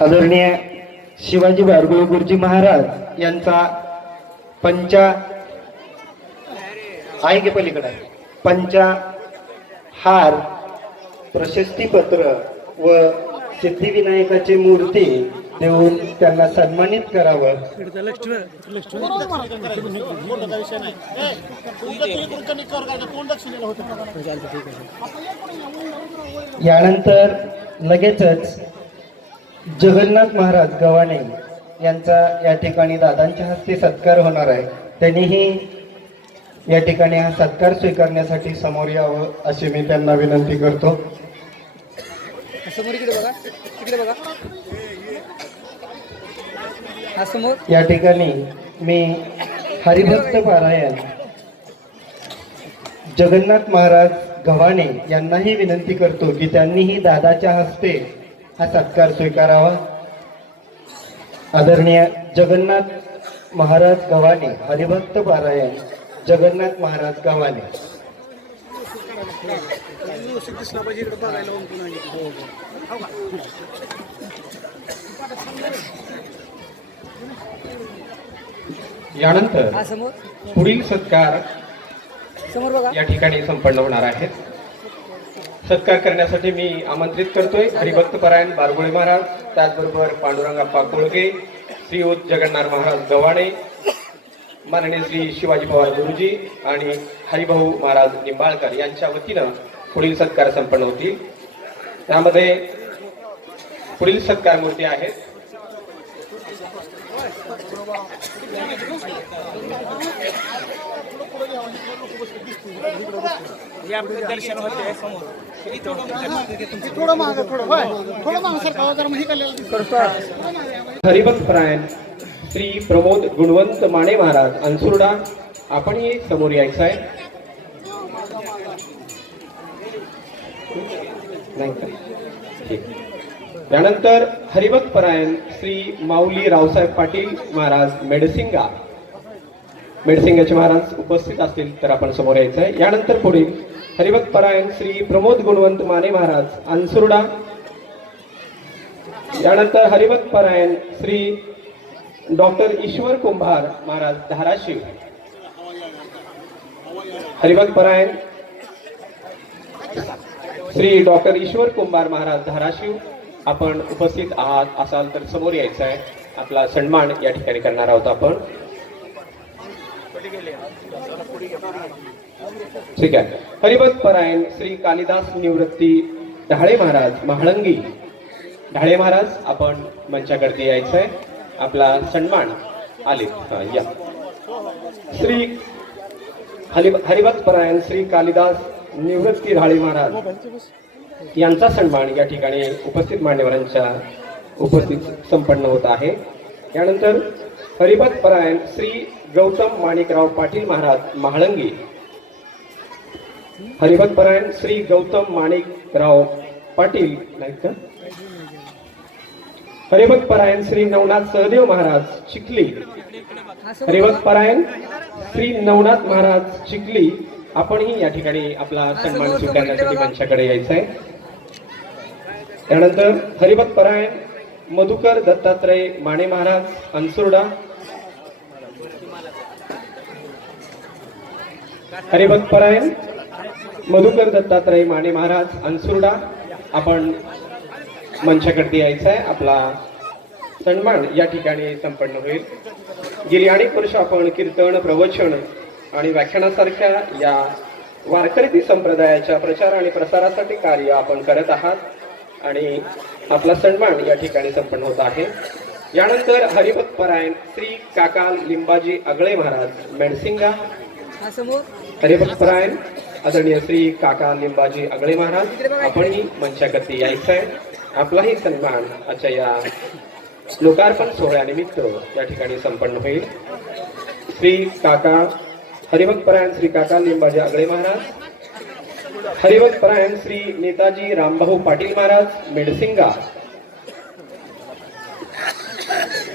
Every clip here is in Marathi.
आदरणीय शिवाजी बारगुळे गुरुजी महाराज यांचा आहे पलीकडे पंचाहार प्रशस्तीपत्र व सिद्धिविनायकाची मूर्ती देऊन त्यांना सन्मानित करावं। यानंतर लगेचच जगन्नाथ महाराज गव्हाणे यांचा या ठिकाणी दादांच्या हस्ते सत्कार होणार आहे। त्यांनीही या ठिकाणी हा सत्कार स्वीकारण्यासाठी समोर यावं अशी मी त्यांना विनंती करतो। या ठिकाणी मी हरिभक्त पारायण जगन्नाथ महाराज गव्हाणे यांनाही विनंती करतो की त्यांनीही दादाच्या हस्ते हा सत्कार स्वीकारावा। आदरणीय जगन्नाथ महाराज गव्हाणे हरिभक्त पारायण जगन्नाथ महाराज गव्हाणे। यानंतर पुढील सत्कार या ठिकाणी संपन्न होणार आहेत। सत्कार करण्यासाठी मी आमंत्रित करतोय हरिभक्त परायण बारगुळे महाराज, त्याचबरोबर पांडुरंगाप्पा कोळगे, श्रीयुत जगन्नाथ महाराज गव्हाणे, माननीय श्री शिवाजी पवार गुरुजी आणि हरिभाऊ महाराज निंबाळकर यांच्या वतीनं पुढील सत्कार संपन्न होतील। त्यामध्ये पुढील सत्कार मूर्ती आहेत दर्शन होते समोर हरिभक्त परायण श्री प्रमोद गुणवंत माने महाराज अनसुर्डा, आपणही समोर यायचं आहे। त्यानंतर हरिभक्त परायण श्री माऊली रावसाहेब पाटील महाराज मेडसिंगाचे महाराज उपस्थित असतील तर आपण समोर यायचं आहे। यानंतर पुढील हरिभक्त परायण श्री प्रमोद गुणवंत माने महाराज अनसुर्डा, यानंतर हरिभक्त परायण श्री डॉक्टर ईश्वर कुंभार महाराज धाराशिव, हरिभक्त परायण श्री डॉक्टर ईश्वर कुंभार महाराज धाराशिव, आपण उपस्थित आहात असाल तर समोर यायचं आहे। आपला सन्मान या ठिकाणी करणार आहोत आपण। ठीक आहे। हरिभक्त परायण श्री कालिदास निवृत्ती ढाळे महाराज महाळंगी, ढाळे महाराज आपण मंचाकडे यायचं आहे। आपला सन्मान आले या। श्री हरिभक्त परायण श्री कालिदास निवृत्ती ढाळे महाराज यांचा सन्मान या ठिकाणी उपस्थित मान्यवरांच्या उपस्थित संपन्न होत आहे। यानंतर हरिभक्त परायण श्री गौतम माणिकराव पाटील महाराज महाळंगी, हरिभक्त परायण श्री गौतम माणिकराव पाटील नाहीत का? हरिभक्त परायण श्री नवनाथ सहदेव महाराज चिखली, हरिभक्त परायण श्री नवनाथ महाराज चिखली, आपणही या ठिकाणी आपला सन्मान स्वीकारण्यासाठी मंचाकडे यायचं आहे। त्यानंतर हरिभक्त परायण मधुकर दत्तात्रय माने महाराज अनसुर्डा, हरिभक्त परायण मधुकर दत्तात्रय माने महाराज अनसुर्डा, आपण मंचाकडे यायचं आहे। आपला सन्मान या ठिकाणी संपन्न होईल। गेली अनेक वर्ष आपण कीर्तन, प्रवचन आणि व्याख्यानासारख्या या वारकरी संप्रदायाच्या प्रचार आणि प्रसारासाठी कार्य आपण करत आहात आणि आपला सन्मान या ठिकाणी संपन्न होत आहे। यानंतर हरिभक्त परायण श्री काका लिंबाजी अगळे महाराज मेडसिंगा, हरिभक्त परायण आदरणीय श्री काका लिंबाजी अगळे महाराज, आपणही मंचाकडे यायचं आहे। आपलाही सन्मान आजच्या या लोकार्पण सोहळ्यानिमित्त या ठिकाणी संपन्न होईल। श्री काका हरिभक्त परायण श्री काका लिंबाजी अगळे महाराज, हरिभक्त परायण श्री नेताजी रामभाऊ पाटील महाराज मेडसिंगा,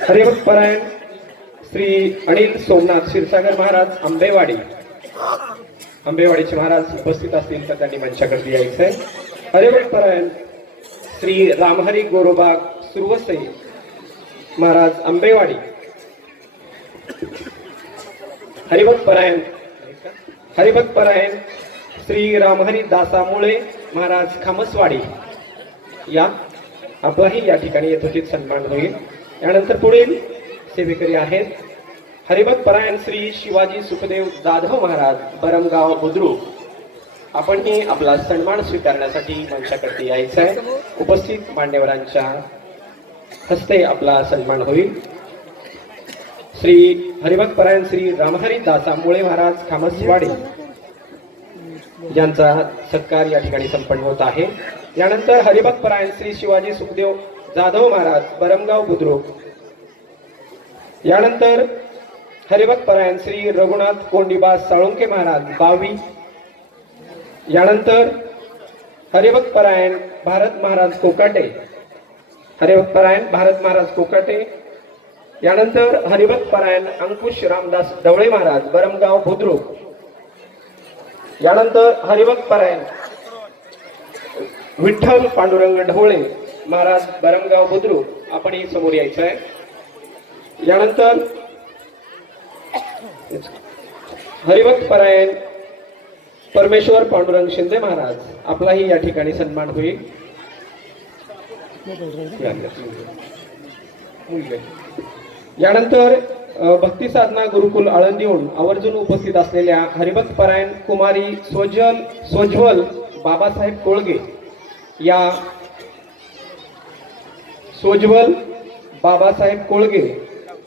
हरिभक्त परायण श्री अनिल सोमनाथ क्षीरसागर महाराज आंबेवाडीचे महाराज उपस्थित असतील तर त्यांनी मंचाकडे यायचं आहे। हरिभक्त परायण श्री रामहरी गोरोबा सुरवसे महाराज आंबेवाडी, हरिभक्त परायण श्री रामहरी दासा मुळे महाराज खामसवाडी या आपलाही या ठिकाणी यथोचित सन्मान होईल. यानंतर पुढील सेवेकरी आहेत हरिभक्त परायण श्री शिवाजी सुखदेव जाधव महाराज बरमगाव बुद्रुक. आपणही आपला सन्मान स्वीकारण्यासाठी मंचाकडे यायचं आहे. उपस्थित मान्यवरांच्या हस्ते आपला सन्मान होईल. श्री हरिभक्त परायण श्री रामहरी दासा मुळे महाराज खामसवाडी यांचा सत्कार या ठिकाणी संपन्न होत आहे. यानंतर हरिभक्त परायण श्री शिवाजी सुखदेव जाधव महाराज बरमगाव बुद्रुक. यानंतर हरिभक्त परायण श्री रघुनाथ कोंडिबा साळुंके महाराज बावी. यानंतर हरिभक्त परायण भारत महाराज कोकाटे, हरिभक्त परायण भारत महाराज कोकाटे. यानंतर हरिभक्त परायण अंकुश रामदास ढवळे महाराज बरमगाव बुद्रुक. यानंतर हरिभक्त परायण विठ्ठल पांडुरंग ढवळे महाराज बरमगाव बुद्रुक. आपणही समोर यायचं आहे. यानंतर हरिभक्त परायण परमेश्वर पांडुरंग शिंदे महाराज. आपलाही या ठिकाणी सन्मान होईल. यानंतर भक्ती साधना गुरुकुल आळंदीहून आवर्जून उपस्थित असलेल्या हरिभक्त परायण कुमारी सोज्वल बाबासाहेब कोळगे या सोज्वल बाबासाहेब कोळगे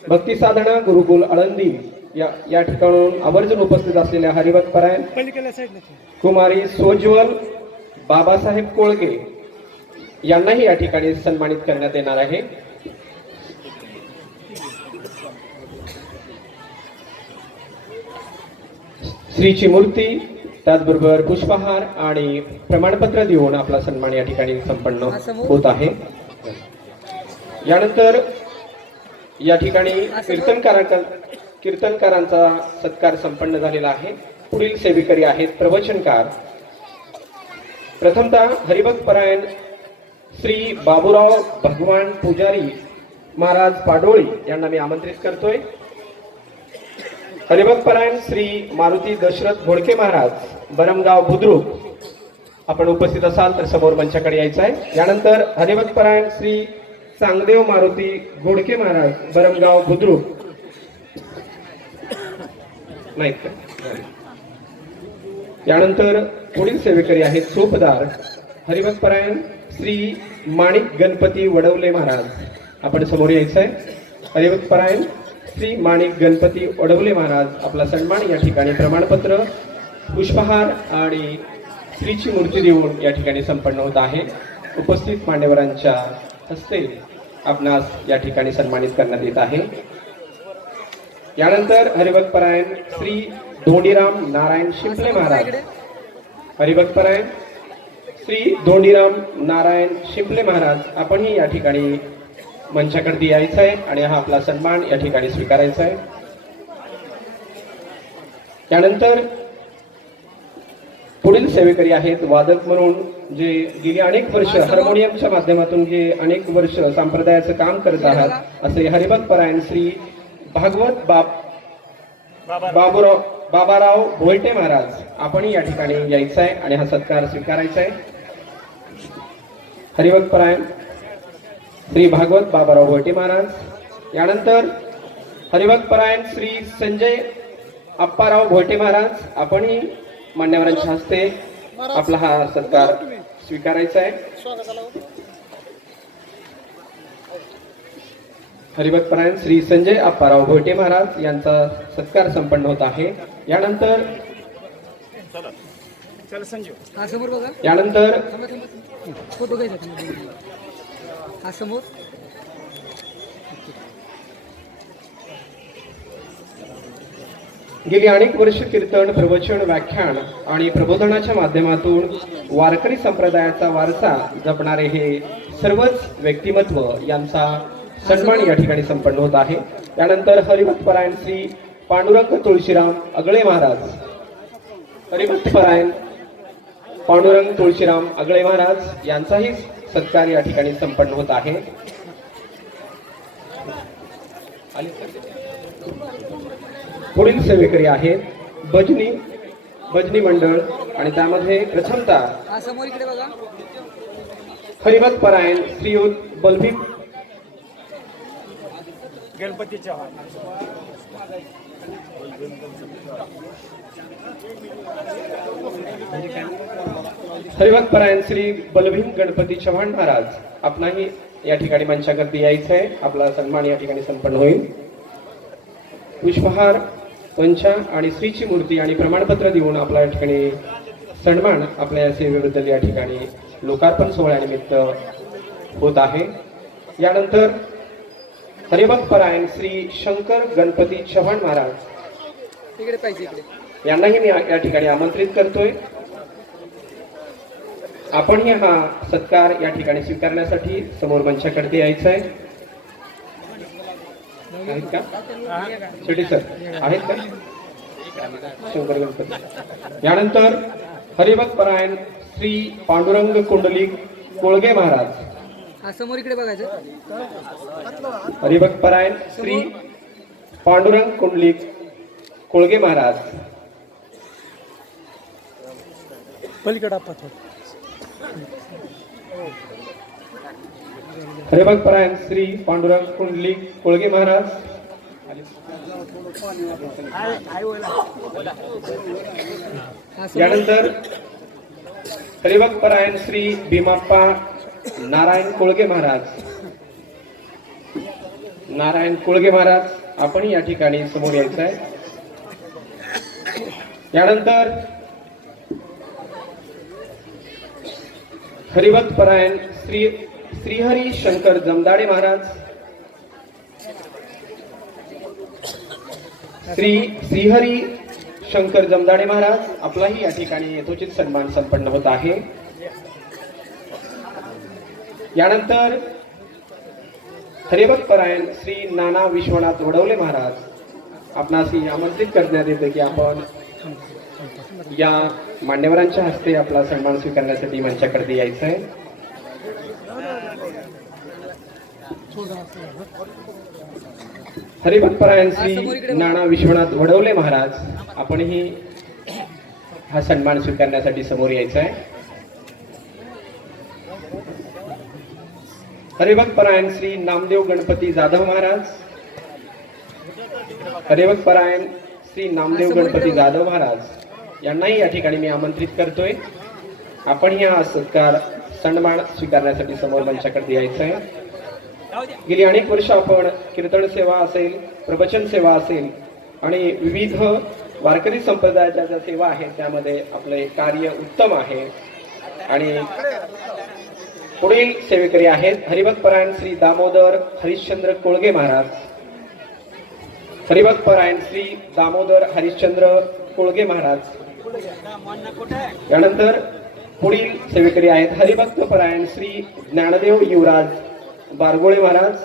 भक्ती साधना गुरुकुल आळंदी या ठिकाणून आवर्जून उपस्थित असलेल्या हरिभक्त परायण कुमारी सोज्वल बाबासाहेब कोळगे यांनाही या ठिकाणी सन्मानित करण्यात येणार आहे. श्रीची मूर्ती त्याचबरोबर पुष्पहार आणि प्रमाणपत्र देऊन आपला सन्मान या ठिकाणी संपन्न होत आहे. यानंतर या ठिकाणी कीर्तनकारांचा सत्कार संपन्न झालेला आहे. पुढील सेवेकरी आहेत प्रवचनकार. प्रथमतः हरिभक्त परायण श्री बाबूराव भगवान पुजारी महाराज पाडोळी यांना मी आमंत्रित करतोय. हरिभक्त परायण श्री मारुती दशरथ घोडके महाराज बरमगाव बुद्रुक. आपण उपस्थित असाल तर समोर मंचाकडे यायचं आहे. यानंतर हरिभक्त परायण श्री चांगदेव मारुती घोडके महाराज बरमगाव बुद्रुक. नाहीत का? यानंतर पुढील सेवेकरी आहेत सोपदार हरिभक्त परायण श्री माणिक गणपती वडवले महाराज. आपण समोर यायचं आहे. हरिभक्त परायण श्री माणिक गणपती वडवले महाराज आपला सन्मान या ठिकाणी प्रमाणपत्र पुष्पहार आणि श्रीची मूर्ती देऊन या ठिकाणी संपन्न होत आहे. उपस्थित मान्यवरांच्या हस्ते आपणास या ठिकाणी सन्मानित करण्यात येत आहे. यानंतर हरिभक्त परायण श्री धोंडीराम नारायण शिंपले महाराज. हरिभक्त परायण श्री धोंडीराम नारायण शिंपले महाराज आपणही या ठिकाणी मंचाकडे यायचं आहे आणि हा आपला सन्मान या ठिकाणी स्वीकारायचा आहे. त्यानंतर पुढील सेवेकरी आहेत वादक म्हणून जे गेली अनेक वर्ष हार्मोनियमच्या माध्यमातून जे अनेक वर्ष संप्रदायाचं काम करत आहात असे हरिभक्त परायण श्री भागवत बाबाराव भोयटे महाराज. आपणही या ठिकाणी यायचं आहे आणि हा सत्कार स्वीकारायचा आहे. हरिभक्त परायण श्री भागवत बाबाराव भोयटे महाराज. यानंतर हरिभक्त परायण श्री संजय अप्पाराव भोयटे महाराज. आपणही मान्यवरांच्या हस्ते आपला हा सत्कार स्वीकारायचा आहे. हरिभक्त परायण श्री संजय अप्पाराव भोयटे महाराज यांचा सत्कार संपन्न होत आहे. यानंतर फोटो घ्यायचा हा समोर गेली अनेक वर्ष कीर्तन प्रवचन व्याख्यान आणि प्रबोधनाच्या माध्यमातून वारकरी संप्रदायाचा वारसा जपणारे हे सर्वच व्यक्तिमत्व यांचा सन्मान या ठिकाणी संपन्न होत आहे. त्यानंतर हरिभक्त परायण श्री पांडुरंग तुळशीराम अगळे महाराज. हरिभक्त परायण पांडुरंग तुळशीराम अगळे महाराज यांचाही सत्कार या ठिकाणी संपन्न होत आहे. पुढील सेवेकरी आहेत भजनी मंडळ आणि त्यामध्ये प्रथमतः हा समोर इकडे बघा. हरिभक्त परायण श्रीयुत बलभीम गणपती चव्हाण. हरिभक्त परायण श्री बलभीम गणपती चव्हाण महाराज आपणाही या ठिकाणी मंचावरती यायचं आहे. आपला सन्मान या ठिकाणी संपन्न होईल. पुष्पहार पंचा आणि श्रीची मूर्ती आणि प्रमाणपत्र देऊन आपला या ठिकाणी सन्मान आपल्या सेवेबद्दल या ठिकाणी लोकार्पण सोहळ्यानिमित्त होत आहे. यानंतर हरिभक्त परायण श्री शंकर गणपती चव्हाण महाराज इकडे पाहिजे इकडे. यांनाही मी या ठिकाणी आमंत्रित करतोय. आपणही हा सत्कार या ठिकाणी स्वीकारण्यासाठी समोर मंचाकडे यायचं आहे. आहेत का शेट्टी सर आहेत का शंकर गणपती. यानंतर हरिभक्त परायण श्री पांडुरंग कुंडलिक कोळगे महाराज. हा समोर इकडे बघायचं. हरिभक्त परायण श्री पांडुरंग कुंडलिक कोळगे महाराज. पलीकडा हरिभक्त परायण श्री पांडुरंग कुंडलिक कोळगे महाराज. हा समोर. यानंतर हरिभक्त परायण श्री भीमाप्पा नारायण कोळगे महाराज. नारायण कोळगे महाराज आपण या ठिकाणी समोर यायचं आहे. यानंतर हरिभक्त परायण श्रीहरी शंकर जमदाडे महाराज. श्रीहरी शंकर जमदाडे महाराज आपलाही या ठिकाणी यथोचित सन्मान संपन्न होत आहे. यानंतर हरिभक्त परायण श्री नाना विश्वनाथ वडवले महाराज आपणासी आमंत्रित करण्यात येते की आपण या मान्यवरांच्या हस्ते आपला सन्मान स्वीकारण्यासाठी मंचाकडे यायचं आहे. हरिभक्त परायण श्री नाना विश्वनाथ वडवले महाराज आपणही हा सन्मान स्वीकारण्यासाठी समोर यायचं आहे. हरिभक्त परायण श्री नामदेव गणपती जाधव महाराज. हरिभक्त परायण श्री नामदेव गणपती जाधव महाराज यांनाही या ठिकाणी मी आमंत्रित करतोय. आपण हा सत्कार सन्मान स्वीकारण्यासाठी समोर मंचाकडे यायचं आहे. गेली अनेक वर्ष आपण कीर्तन सेवा असेल, प्रवचन सेवा असेल आणि विविध वारकरी संप्रदायाच्या ज्या सेवा आहेत त्यामध्ये आपले कार्य उत्तम आहे. आणि पुढील सेवेकरी आहेत हरिभक्त परायण श्री दामोदर हरिश्चंद्र कोळगे महाराज. हरिभक्त परायण श्री दामोदर हरिश्चंद्र कोळगे महाराज. यानंतर पुढील सेवेकरी आहेत हरिभक्त परायण श्री ज्ञानदेव युवराज बारगोळे महाराज.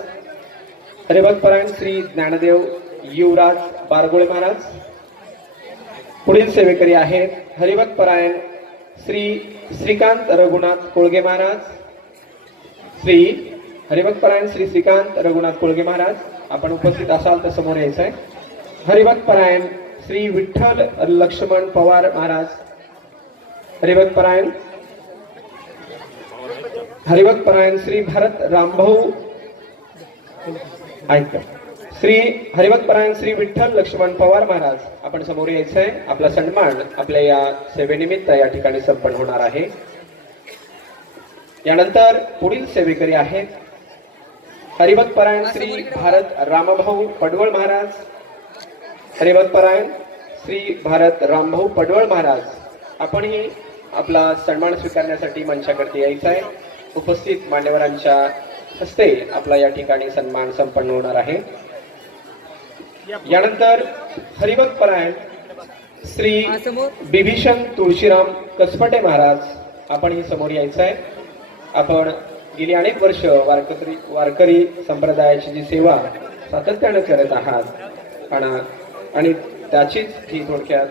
हरिभक्त परायण श्री ज्ञानदेव युवराज बारगोळे महाराज. पुढील सेवेकरी आहेत हरिभक्त परायण श्री श्रीकांत रघुनाथ कोळगे महाराज. हरिभक्त परायण श्री श्रीकांत रघुनाथ कोळगे महाराज आपण उपस्थित असाल तर समोर यायचं आहे. हरिभक्त परायण श्री विठ्ठल लक्ष्मण पवार महाराज. हरिभक्त परायण श्री भारत रामभाऊ ऐका श्री हरिभक्त परायण श्री विठ्ठल लक्ष्मण पवार महाराज आपण समोर यायचं आहे. आपला सन्मान आपल्या या सेवेनिमित्त या ठिकाणी संपन्न होणार आहे. यानंतर पुढील सेवेकरी आहेत हरिभक्त परायण श्री भारत रामभाऊ पडवळ महाराज. हरिभक्त परायण श्री भारत रामभाऊ पडवळ महाराज आपणही आपला सन्मान स्वीकारण्यासाठी मंचाकडे यायचं आहे. उपस्थित मान्यवरांच्या हस्ते आपला या ठिकाणी सन्मान संपन्न होणार आहे. यानंतर हरिभक्त परायण श्री बिभीषण तुळशीराम कसपटे महाराज आपणही समोर यायचं आहे. आपण गेली अनेक वर्ष वारकरी संप्रदायाची जी सेवा सातत्याने करत आहात आणि त्याचीच ही थोडक्यात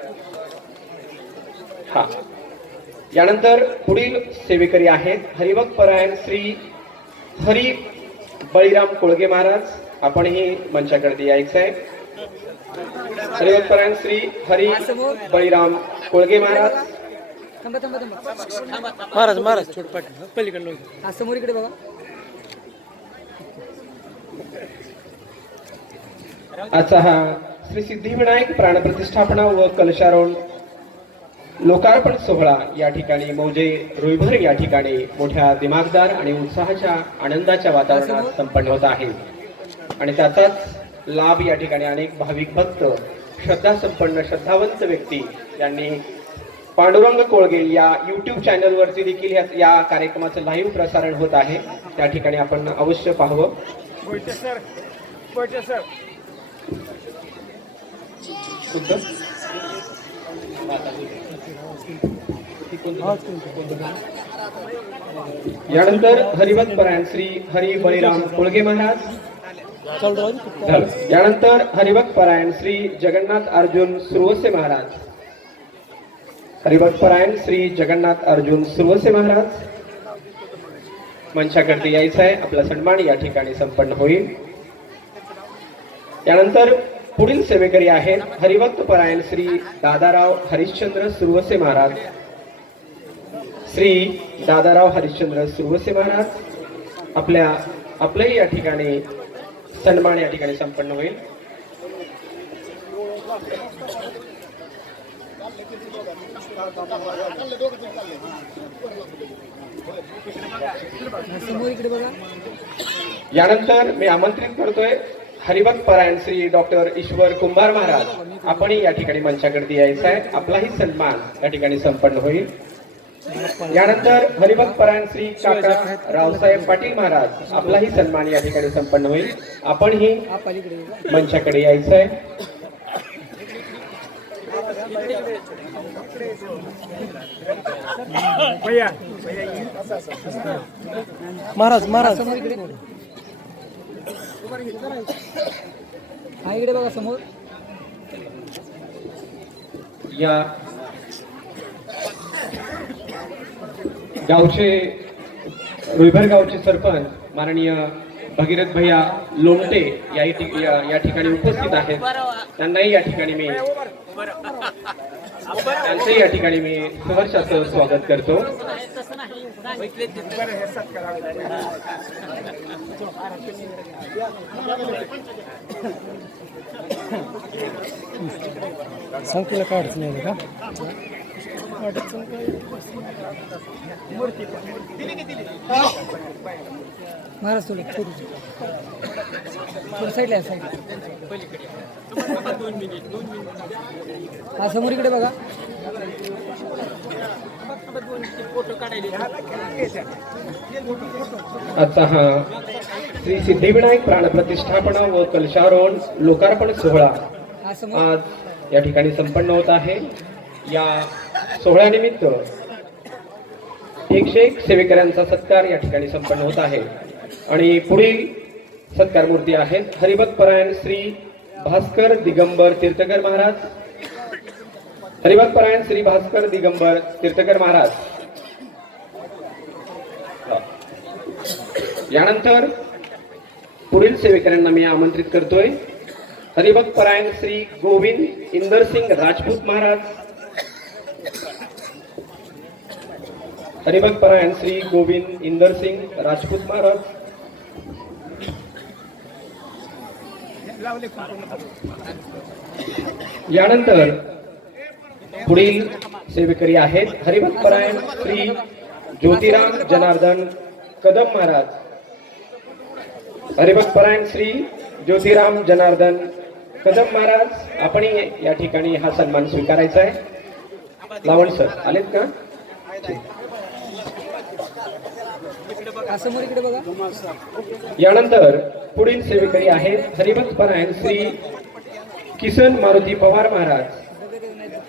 यानंतर पुढील सेवेकरी आहेत हरिभक्त परायण श्री हरी बळीराम कोळगे महाराज. आपणही मंचाकडे यायचं आहे. हरिभक्तपरायण श्री हरी बळीराम कोळगे महाराज. थांबा थांबा थांबा. महाराज महाराज छोट पाठी पलीकडलं हा समोर इकडे बघा. आजचा हा श्री सिद्धिविनायक प्राणप्रतिष्ठापना व कलशारोहण लोकार्पण सोहळा या ठिकाणी मौजे रुईभर या ठिकाणी मोठ्या दिमागदार आणि उत्साहाच्या आनंदाच्या वातावरणात संपन्न होत आहे. आणि त्याचाच लाभ या ठिकाणी अनेक भाविक भक्त श्रद्धासंपन्न श्रद्धावंत व्यक्ती यांनी पांडुरंग कोळगे या YouTube चॅनलवरती देखील या कार्यक्रमाचं लाईव्ह प्रसारण होत आहे. त्या ठिकाणी आपण अवश्य पाहावं. गोयटे सर यानंतर हरिभक्तपरायण श्री हरी बळीराम कोळगे महाराज. यानंतर हरिभक्तपरायण श्री जगन्नाथ अर्जुन सुरवसे महाराज. हरिभक्तपरायण श्री जगन्नाथ अर्जुन सुरवसे महाराज मंचाकडे यायचं आहे. आपला सन्मान या ठिकाणी संपन्न होईल. यानंतर पुढील सेवेकरी आहेत हरिभक्तपरायण श्री दादाराव हरिश्चंद्र सुरवसे महाराज. श्री दादाराव हरिश्चंद्र सुरवसे महाराज आपलंही या ठिकाणी सन्मान या ठिकाणी संपन्न होईल. समोर इकडे बघा. यानंतर मी आमंत्रित करतोय हरिभक्तपरायण श्री डॉक्टर ईश्वर कुंभार महाराज. आपणही या ठिकाणी मंचाकडे यायचं आहे. आपलाही सन्मान या ठिकाणी संपन्न होईल. यानंतर हरिभक्तपरायण श्री काका रावसाहेब पाटील महाराज. आपलाही सन्मान या ठिकाणी संपन्न होईल. आपणही हा पलीकडे बघा. मंचाकडे यायचं आहे. महाराज महाराज समोर इकडे. हा इकडे बघा समोर. या गावचे रुईभर गावचे सरपंच माननीय भगीरथ भैया लोमटे या ठिकाणी उपस्थित आहेत. त्यांनाही या ठिकाणी मी त्यांचंही या ठिकाणी मी सहर्षाचं स्वागत करतो. संख्येला काय अडचण नाही का? महाराज थोडं साईडला आहे, साईडला. हा समोर इकडे बघा. आजचा हा श्री सिद्धिविनायक प्राणप्रतिष्ठापना व कलशारोहण लोकार्पण सोहळा हा समोर. आज या ठिकाणी संपन्न होत आहे. या सोहळ्यानिमित्त 101 सेवेकऱ्यांचा सत्कार या ठिकाणी संपन्न होत आहे. आणि पुढील सत्कार मूर्ती आहेत हरिभक्तपरायण श्री भास्कर दिगंबर तीर्थकर महाराज. हरिभक्तपरायण श्री भास्कर दिगंबर तीर्थकर महाराज. यानंतर पुढील सेवेकऱ्यांना मी आमंत्रित करतोय हरिभक्तपरायण श्री गोविंद इंदरसिंग राजपूत महाराज. हरिभक्तपरायण श्री गोविंद इंदरसिंग राजपूत महाराज. यानंतर पुढील सेवेकरी आहेत हरिभक्तपरायण श्री ज्योतिराम जनार्दन कदम महाराज. हरिभक्तपरायण श्री ज्योतिराम जनार्दन कदम महाराज. आपण या ठिकाणी हा सन्मान स्वीकारायचा आहे. लावण सर आलेत का? हा समोर इकडे बघा. यानंतर पुढील सेवेकरी आहेत हरिभक्तपरायण श्री किसन मारुती पवार महाराज.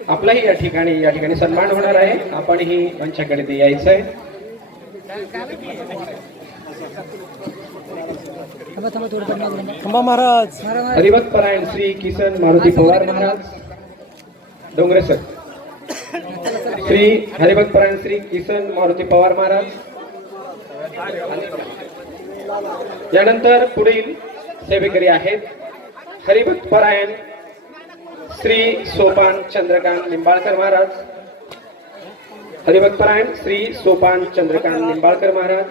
आपलाही या ठिकाणी सन्मान होणार आहे. आपणही मंचाकडे यायचं आहे. थांबा थांबा थोडं थांबा. थांबा महाराज. हरिभक्तपरायण श्री किसन मारुती पवार महाराज. डोंगरे सर. श्री हरिभक्तपरायण श्री किसन मारुती पवार महाराज. यानंतर पुढील सेवेकरी आहेत हरिभक्त परायण श्री सोपान चंद्रकांत निंबाळकर महाराज, हरिभक्त परायण श्री सोपान चंद्रकांत निंबाळकर महाराज.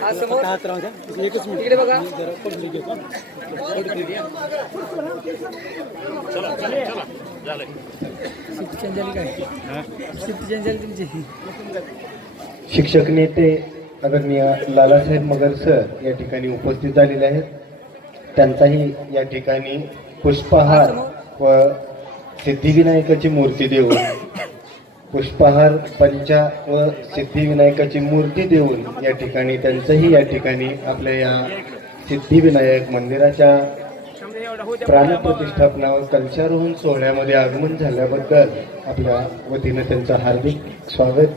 हा समोर हात राहू द्या. एकच मिनिट. इकडे बघा. जरा पब्लिक आहे. शिफ्ट काय शिफ्ट तुमची. शिक्षक नेते आदरणीय लालासाहेब मगर सर या ठिकाणी उपस्थित झालेले आहेत. त्यांचाही या ठिकाणी पुष्पहार व सिद्धिविनायकाची मूर्ती देऊन पुष्पहार पंचा व सिद्धिविनायकाची मूर्ती देऊन या ठिकाणी त्यांचंही या ठिकाणी आपल्या या सिद्धिविनायक मंदिराच्या प्राणप्रतिष्ठापना व कलशारोहण सोहळ्यामध्ये आगमन झाल्याबद्दल आपल्या वतीनं त्यांचं हार्दिक स्वागत.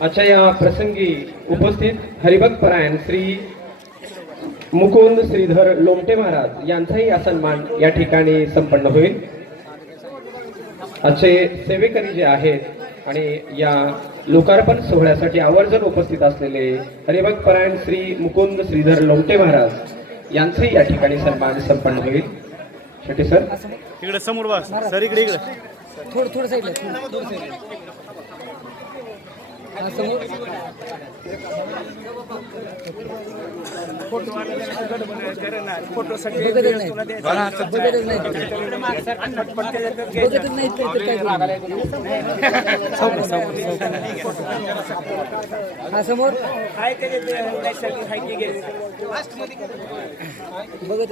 आजच्या या प्रसंगी उपस्थित हरिभक्त परायण श्री मुकुंद श्रीधर लोमटे महाराज यांचाही हा सन्मान या ठिकाणी संपन्न होईल. आजचे सेवेकरी जे आहेत आणि या लोकार्पण सोहळ्यासाठी आवर्जून उपस्थित असलेले हरिभक्त परायण श्री मुकुंद श्रीधर लोमटे महाराज यांचाही या ठिकाणी सन्मान संपन्न होईल. शेट्टी सर इकडे समोर बस सर. इकडे थोडं साईडला थोडं साईडला. हा समोर बघतच नाही हा समोर बघतच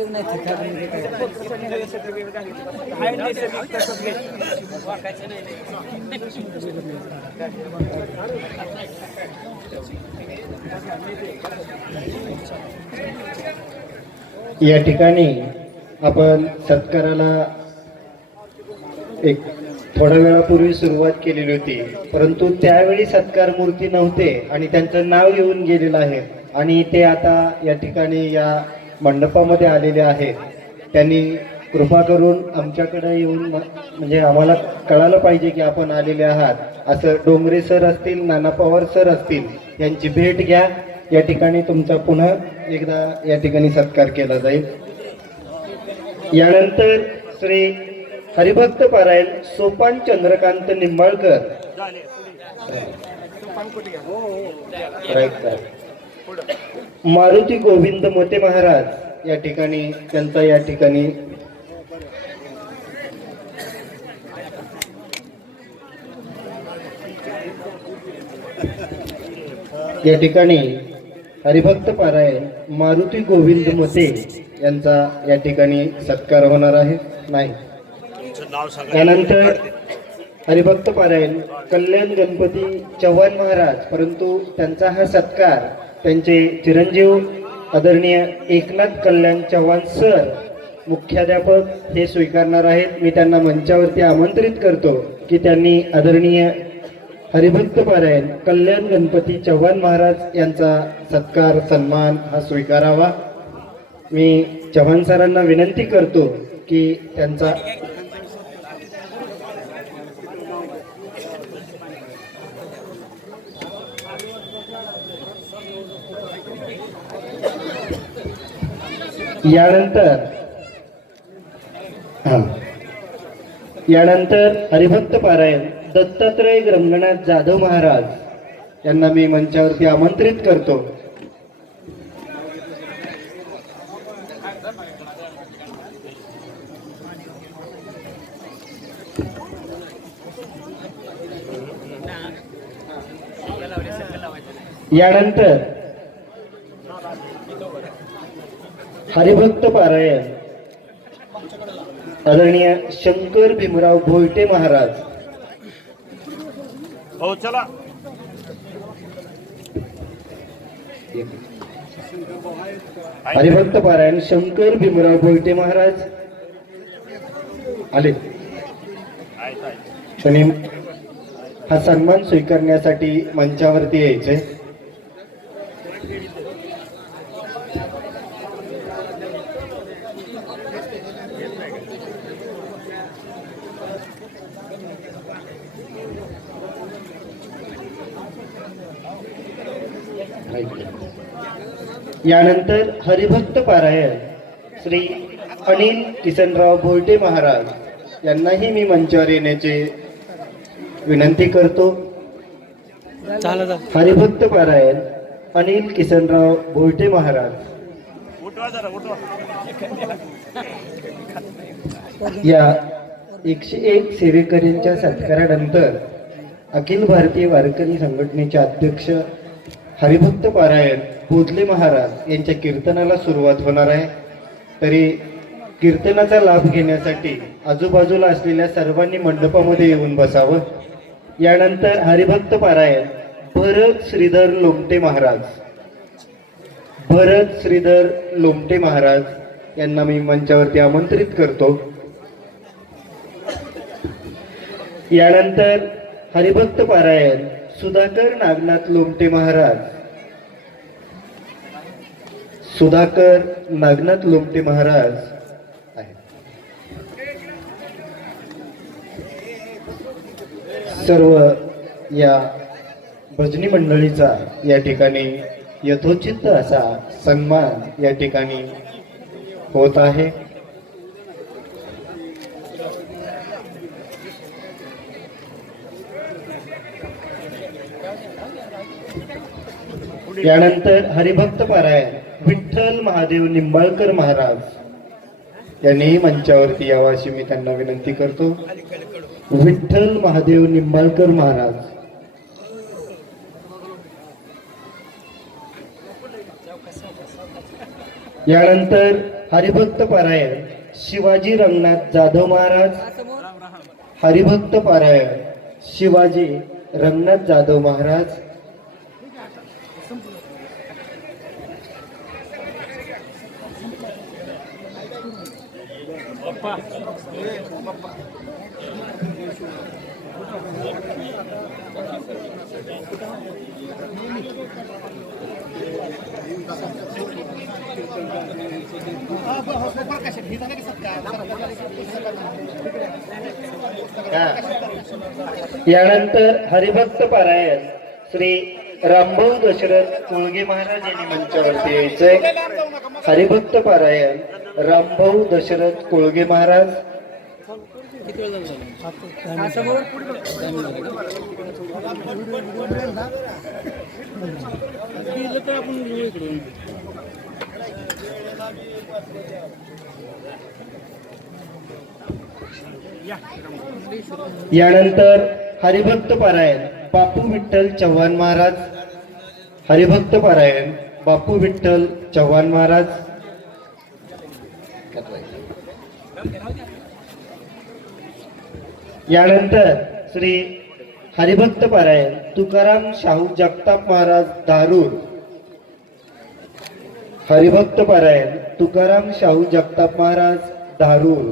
या ठिकाणी आपण सत्काराला एक थोड्या वेळापूर्वी सुरुवात केलेली होती, परंतु त्यावेळी सत्कार मूर्ती नव्हते आणि त्यांचं नाव येऊन गेलेलं आहे आणि ते आता या ठिकाणी या मंडपामध्ये आलेले आहेत. त्यांनी कृपा करून आमच्याकडे येऊन म्हणजे आम्हाला कळालं पाहिजे की आपण आलेले आहात. असं डोंगरे सर असतील, नाना पवार सर असतील, यांची भेट घ्या. या ठिकाणी तुमचा पुन्हा एकदा या ठिकाणी सत्कार केला जाईल. यानंतर श्री हरिभक्त पारायण सोपान चंद्रकांत निंबाळकर मारुती गोविंद मोते महाराज या ठिकाणी त्यांचा या ठिकाणी या ठिकाणी हरिभक्त पारायण मारुती गोविंद मोते यांचा या ठिकाणी सत्कार होणार आहे. नाही, त्यानंतर हरिभक्त पारायण कल्याण गणपती चव्हाण महाराज, परंतु त्यांचा हा सत्कार त्यांचे चिरंजीव आदरणीय एकनाथ कल्याण चव्हाण सर मुख्याध्यापक हे स्वीकारणार आहेत. मी त्यांना मंचावरती आमंत्रित करतो की त्यांनी आदरणीय हरिभक्त पारायण कल्याण गणपती चव्हाण महाराज यांचा सत्कार सन्मान हा स्वीकारावा. मी चव्हाण सरांना विनंती करतो की त्यांचा यानंतर हरिभक्त पारायण दत्तात्रय रंगनाथ जाधव महाराज यांना मी मंचावरती आमंत्रित करतो. यानंतर हरिभक्त पारायण आदरणीय शंकर भीमराव भोयटे महाराज. हो चला. हरिभक्त पारायण शंकर भीमराव भोयटे महाराज आले आणि हा सन्मान स्वीकारण्यासाठी मंचावरती यायचे. यानंतर हरिभक्त पारायण श्री अनिल किसनराव भोयटे महाराज यांनाही मी मंचावर येण्याची विनंती करतो. झालं हरिभक्त पारायण अनिल किसनराव भोयटे महाराज या 101 सेवेकरींच्या सत्कारानंतर अखिल भारतीय वारकरी संघटनेचे अध्यक्ष हरिभक्त पारायण बोधले महाराज यांच्या कीर्तनाला सुरुवात होणार आहे. तरी कीर्तनाचा लाभ घेण्यासाठी आजूबाजूला असलेल्या सर्वांनी मंडपामध्ये येऊन बसावं. यानंतर हरिभक्त पारायण भरत श्रीधर लोमटे महाराज यांना मी मंचावरती आमंत्रित करतो. यानंतर हरिभक्त पारायण सुधाकर नागनाथ लोमटे महाराज आहेत. सर्व या भजनी मंडळीचा या ठिकाणी यथोचित असा सन्मान या ठिकाणी होत आहे. यानंतर हरिभक्त पारायण विठ्ठल महादेव निंबाळकर महाराज यांनीही मंचावरती यावं अशी मी त्यांना विनंती करतो. विठ्ठल महादेव निंबाळकर महाराज. यानंतर हरिभक्त पारायण शिवाजी रंगनाथ जाधव महाराज. हरिभक्त पारायण शिवाजी रंगनाथ जाधव महाराज. यानंतर हरिभक्त पारायण श्री रामभाऊ दशरथ कोळगे महाराज यांनी मंचावरती यायचंय. हरिभक्त पारायण रामभाऊ दशरथ कोळगे महाराज. यानंतर हरिभक्त पारायण बापू विठ्ठल चव्हाण महाराज. हरिभक्त पारायण बापू विठ्ठल चव्हाण महाराज. यानंतर श्री हरिभक्त पारायण तुकाराम शाहू जगताप महाराज धारूर. हरिभक्त पारायण तुकाराम शाहू जगताप महाराज धारूर.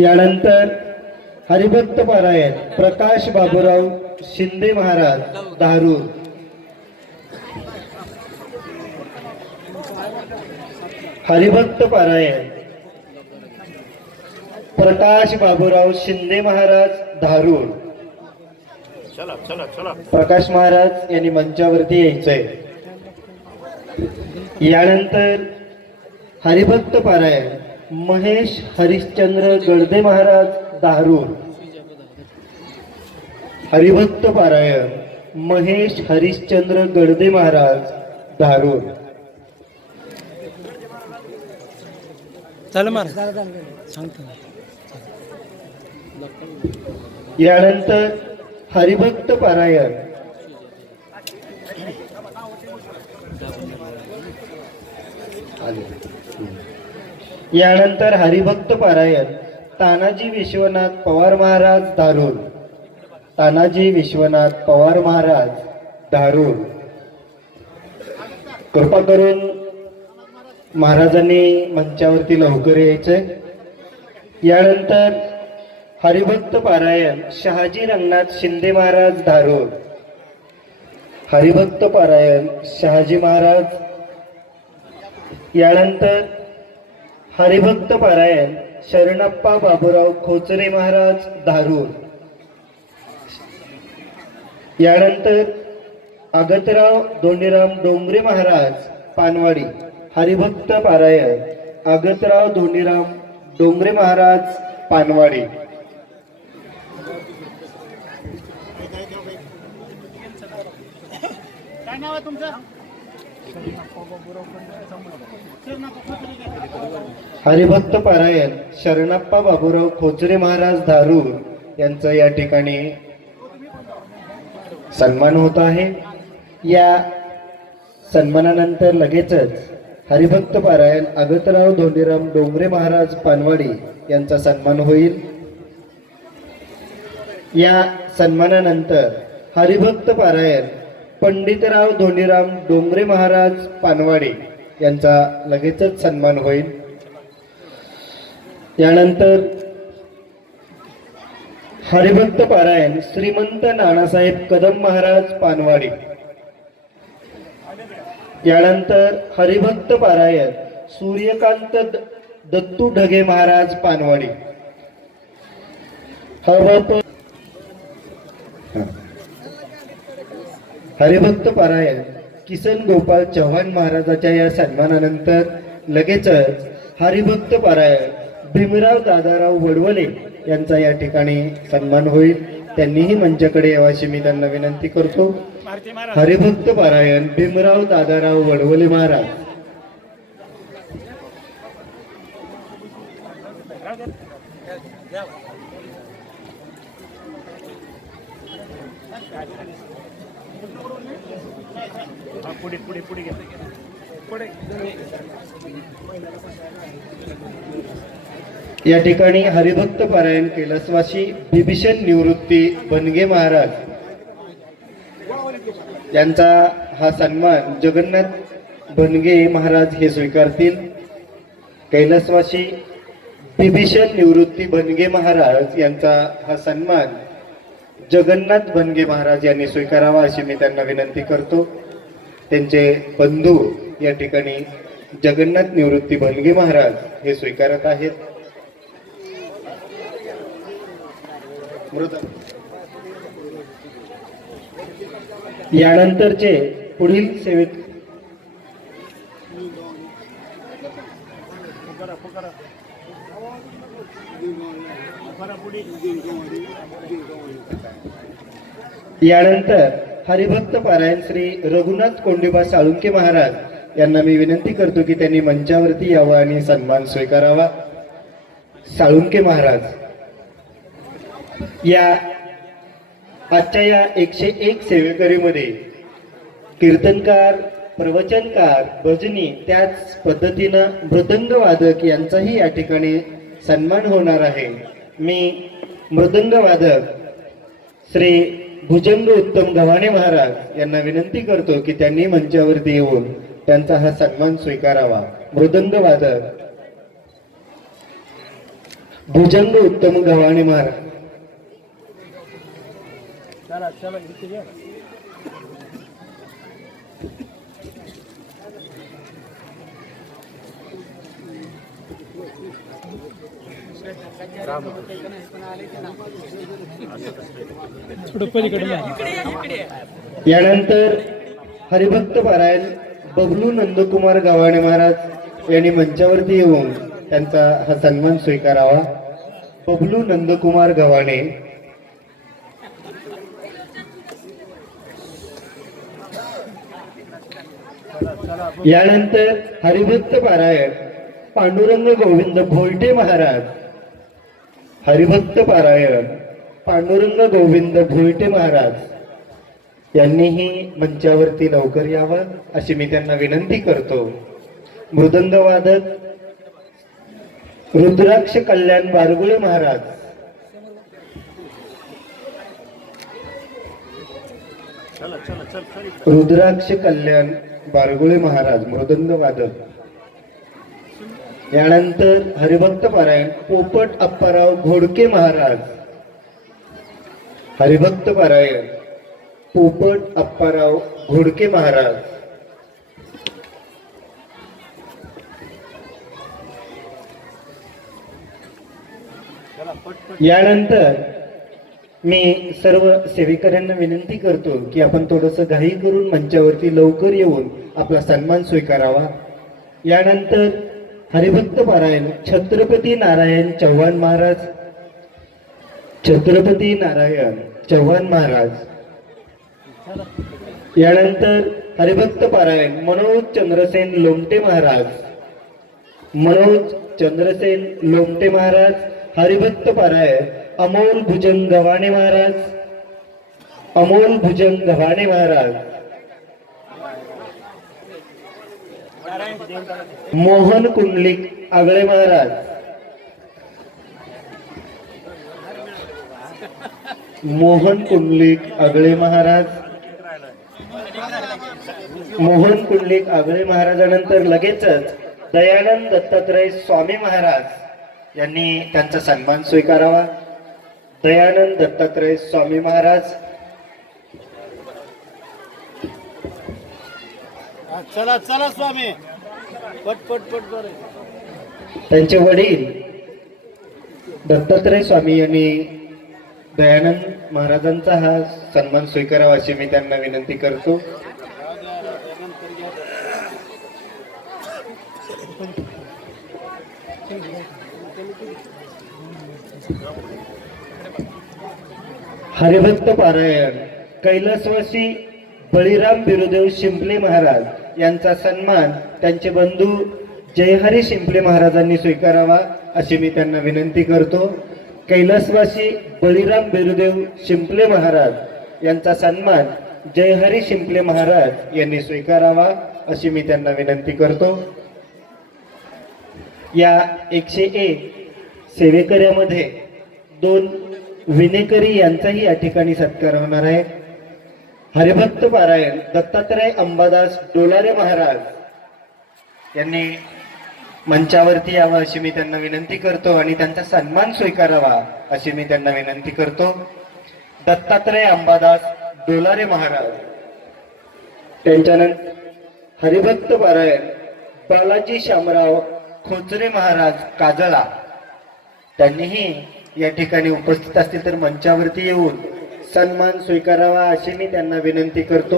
यानंतर हरिभक्त पारायण प्रकाश बाबूराव शिंदे महाराज धारूर. हरिभक्त पारायण प्रकाश बाबूराव शिंदे महाराज धारूर. प्रकाश महाराज यांनी मंचावरती यायचंय. यानंतर हरिभक्त पारायण महेश हरिश्चंद्र गडदे महाराज धारूर. हरिभक्त पारायण महेश हरिश्चंद्र गडदे महाराज धारूर. चल मार सांगतो. यानंतर हरिभक्त पारायण यानंतर हरिभक्त पारायण तानाजी विश्वनाथ पवार महाराज धारूर. तानाजी विश्वनाथ पवार महाराज धारूर. कृपा करून महाराजांनी मंचावरती लवकर यायचंय. यानंतर हरिभक्त पारायण शहाजी रंगनाथ शिंदे महाराज धारूर. हरिभक्त पारायण शहाजी महाराज. यानंतर हरिभक्त पारायण शरणप्पा बाबूराव खोचरे महाराज धारूर. यानंतर आगतराव धोंडीराम डोंगरे महाराज पानवाडी हरिभक्त पारायण आगतराव धोंडीराम डोंगरे महाराज पानवाडी. काय नाव आहे तुमचं? हरिभक्त पारायण शरणप्पा बाबूराव खोचरे महाराज धारूर यांचा या ठिकाणी सन्मान होत आहे. या सन्मानानंतर लगेचच हरिभक्त पारायण आगतराव धोंडीराम डोंगरे महाराज पानवाडी यांचा सन्मान होईल. या सन्मानानंतर हरिभक्त पारायण पंडितराव धोंडीराम डोंगरे महाराज पानवाडी यांचा लगेचच सन्मान होईल. यानंतर हरिभक्त पारायण श्रीमंत नानासाहेब कदम महाराज पानवाडी. यानंतर हरिभक्त पारायण सूर्यकांत दत्तू ढगे महाराज पानवाडी. हरिभक्त पारायण किसन गोपाल चव्हाण महाराजाच्या या सन्मानानंतर लगेचच हरिभक्त पारायण भीमराव दादाराव वडवले यांचा या ठिकाणी सन्मान होईल. त्यांनीही मंचाकडे यावाशी मी त्यांना विनंती करतो. हरिभक्त पारायण भीमराव दादाराव वडवले महाराज. पुढे पुढे पुढे घ्या पुढे. या ठिकाणी हरिभक्त पारायण कैलासवासी बिभीषण निवृत्ती बनगे महाराज यांचा हा सन्मान जगन्नाथ बनगे महाराज हे स्वीकारतील. कैलासवासी बिभीषण निवृत्ती बनगे महाराज यांचा हा सन्मान जगन्नाथ बनगे महाराज यांनी स्वीकारावा अशी मी त्यांना विनंती करतो. त्यांचे बंधू या ठिकाणी जगन्नाथ निवृत्ती बनगे महाराज हे स्वीकारत आहेत. यानंतरचे पुढील सेवेत यानंतर हरिभक्त पारायण श्री रघुनाथ कोंडीबा साळुंके महाराज यांना मी विनंती करतो की त्यांनी मंचावरती यावं आणि सन्मान स्वीकारावा. साळुंके महाराज या आजच्या या 101 सेवेकरीमध्ये कीर्तनकार, प्रवचनकार, भजनी त्याच पद्धतीनं मृदंग वादक यांचाही या ठिकाणी सन्मान होणार आहे. मी मृदंग वादक श्री भुजंग उत्तम गव्हाणे महाराज यांना विनंती करतो की त्यांनी मंचावरती येऊन त्यांचा हा सन्मान स्वीकारावा. मृदंग वादक भुजंग उत्तम गव्हाणे महाराज. चला चला इथे घ्या. यानंतर हरिभक्त पारायण बबलू नंदकुमार गव्हाणे महाराज यांनी मंचावरती येऊन त्यांचा हा सन्मान स्वीकारावा. बबलू नंदकुमार गव्हाणे. यानंतर हरिभक्त पारायण पांडुरंग गोविंद भोयटे महाराज. हरिभक्त पारायण पांडुरंग गोविंद भोयटे महाराज यांनीही मंचावरती लवकर यावं अशी मी त्यांना विनंती करतो. मृदंग वादक रुद्राक्ष कल्याण बारगुळे महाराज. रुद्राक्ष कल्याण बारगुळे महाराज मृदंग वादक. यानंतर हरिभक्त पारायण पोपट अप्पाराव घोडके महाराज. हरिभक्त पारायण पोपट अप्पाराव घोडके महाराज. यानंतर मी सर्व सेवेकऱ्यांना विनंती करतो की आपण थोडंसं घाई करून मंचावरती लवकर येऊन आपला सन्मान स्वीकारावा. यानंतर हरिभक्त पारायण छत्रपती नारायण चव्हाण महाराज, छत्रपती नारायण चव्हाण महाराज. यानंतर हरिभक्त पारायण मनोज चंद्रसेन लोमटे महाराज, मनोज चंद्रसेन लोमटे महाराज. हरिभक्त पारायण अमोल भुजंग गव्हाणे महाराज, अमोल भुजंग गव्हाणे महाराज. मोहन कुंडलिक आगळे महाराज, मोहन कुंडलिक आगळे महाराज, मोहन कुंडलिक आगळे महाराजानंतर लगेचच दयानंद दत्तात्रय स्वामी महाराज यांनी त्यांचा सन्मान स्वीकारावा. दयानंद दत्तात्रय स्वामी महाराज. चला चला स्वामी, पट पट पट बरे. त्यांचे वडील दत्तात्रय स्वामी यांनी दयानंद महाराजांचा हा सन्मान स्वीकारावा अशी मी त्यांना विनंती करतो. हरिभक्त पारायण कैलासवासी बळीराम बिरुदेव शिंपले महाराज यांचा सन्मान त्यांचे बंधू जयहरी शिंपले महाराजांनी स्वीकारावा अशी मी त्यांना विनंती करतो. कैलासवासी बळीराम बिरुदेव शिंपले महाराज यांचा सन्मान जयहरी शिंपले महाराज यांनी स्वीकारावा अशी मी त्यांना विनंती करतो. या 101 सेवेकऱ्यामध्ये 2 विनेकरी यांचाही या ठिकाणी सत्कार होणार आहे. हरिभक्त पारायण दत्तात्रय अंबादास डोलारे महाराज यांनी मंचावरती यावं अशी मी त्यांना विनंती करतो आणि त्यांचा सन्मान स्वीकारावा अशी मी त्यांना विनंती करतो. दत्तात्रय अंबादास डोलारे महाराज. त्यांच्यानंतर हरिभक्त पारायण बालाजी शामराव खोचरे महाराज काजळा, त्यांनीही या ठिकाणी उपस्थित असतील तर मंचावरती येऊन सन्मान स्वीकारावा अशी मी त्यांना विनंती करतो.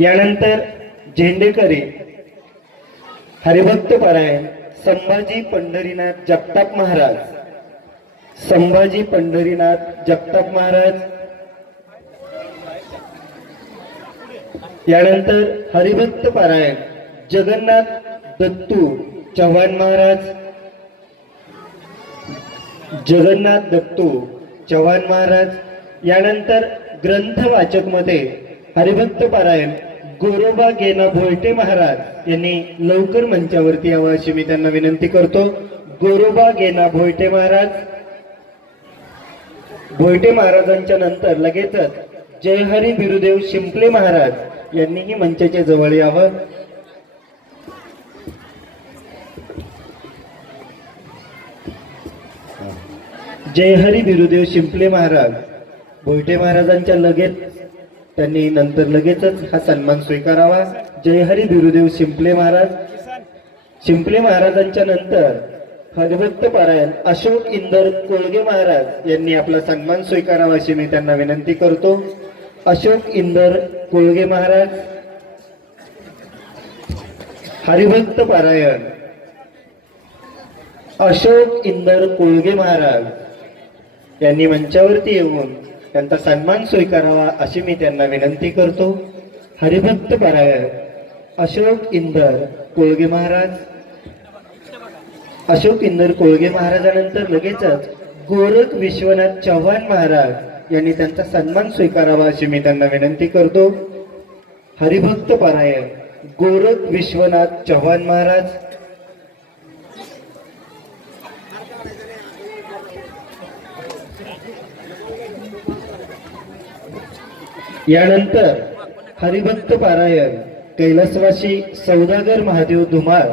यानंतर झेंडेकरी हरिभक्त पारायण संभाजी पंढरीनाथ जगताप महाराज, संभाजी पंढरीनाथ जगताप महाराज. यानंतर हरिभक्त पारायण जगन्नाथ दत्तू चव्हाण महाराज, जगन्नाथ दत्तू चव्हाण महाराज. यानंतर ग्रंथ वाचक मध्ये हरिभक्त पारायण गोरोबा गेना भोयटे महाराज यांनी लवकर मंचावरती यावं अशी मी त्यांना विनंती करतो. गोरोबा गेना भोयटे महाराज. भोयटे महाराजांच्या नंतर लगेचच जयहरी बिरुदेव शिंपले महाराज यांनीही मंचाच्या जवळ यावं. जयहरी बिरुदेव शिंपले महाराज भोयटे महाराजांच्या त्यांनी नंतर लगेचच हा सन्मान स्वीकारावा. जयहरी बिरुदेव शिंपले महाराज. शिंपले महाराजांच्या नंतर हरिभक्त पारायण अशोक इंदर कोळगे महाराज यांनी आपला सन्मान स्वीकारावा अशी मी त्यांना विनंती करतो. अशोक इंदर कोळगे महाराज. हरिभक्त पारायण अशोक इंदर कोळगे महाराज यांनी मंचावरती येऊन त्यांचा सन्मान स्वीकारावा अशी मी त्यांना विनंती करतो. हरिभक्त पारायण अशोक इंदर कोळगे महाराज. अशोक इंदर कोळगे महाराजानंतर लगेचच गोरख विश्वनाथ चव्हाण महाराज यांनी त्यांचा सन्मान स्वीकारावा अशी मी त्यांना विनंती करतो. हरिभक्त पारायण गोरख विश्वनाथ चव्हाण महाराज. यानंतर हरिभक्त पारायण कैलासवासी सौदागर महादेव धुमाळ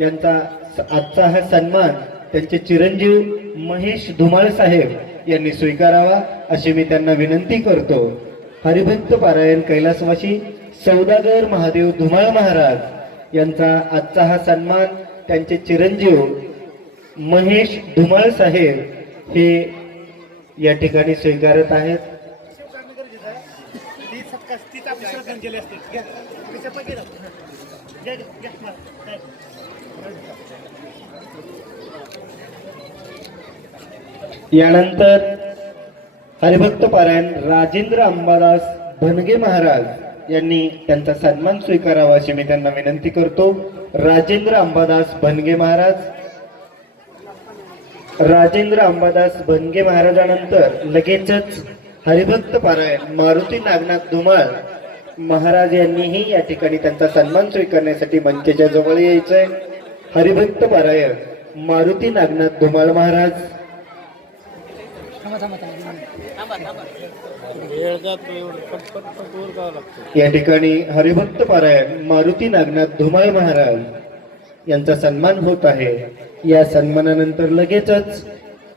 यांचा आजचा हा सन्मान त्यांचे चिरंजीव महेश धुमाळ साहेब यांनी स्वीकारावा अशी मी त्यांना विनंती करतो. हरिभक्त पारायण कैलासवासी सौदागर महादेव धुमाळ महाराज यांचा आजचा हा सन्मान त्यांचे चिरंजीव महेश धुमाळ साहेब हे या ठिकाणी स्वीकारत आहेत. यानंतर हरिभक्त पारायण राजेंद्र अंबादास भनगे महाराज यांनी त्यांचा सन्मान स्वीकारावा अशी मी त्यांना विनंती करतो. राजेंद्र अंबादास भनगे महाराज. राजेंद्र अंबादास भनगे महाराजानंतर लगेचच हरिभक्त पारायण मारुती नागनाथ धुमाळ महाराज यांनीही या ठिकाणी त्यांचा सन्मान स्वीकारण्यासाठी मंचाच्या जवळ यायचंय. हरिभक्त पारायण मारुती नागनाथ धुमाळ महाराज. या ठिकाणी हरिभक्त पारायण मारुती नागनाथ धुमाळ महाराज यांचा सन्मान होत आहे. या सन्मानानंतर लगेचच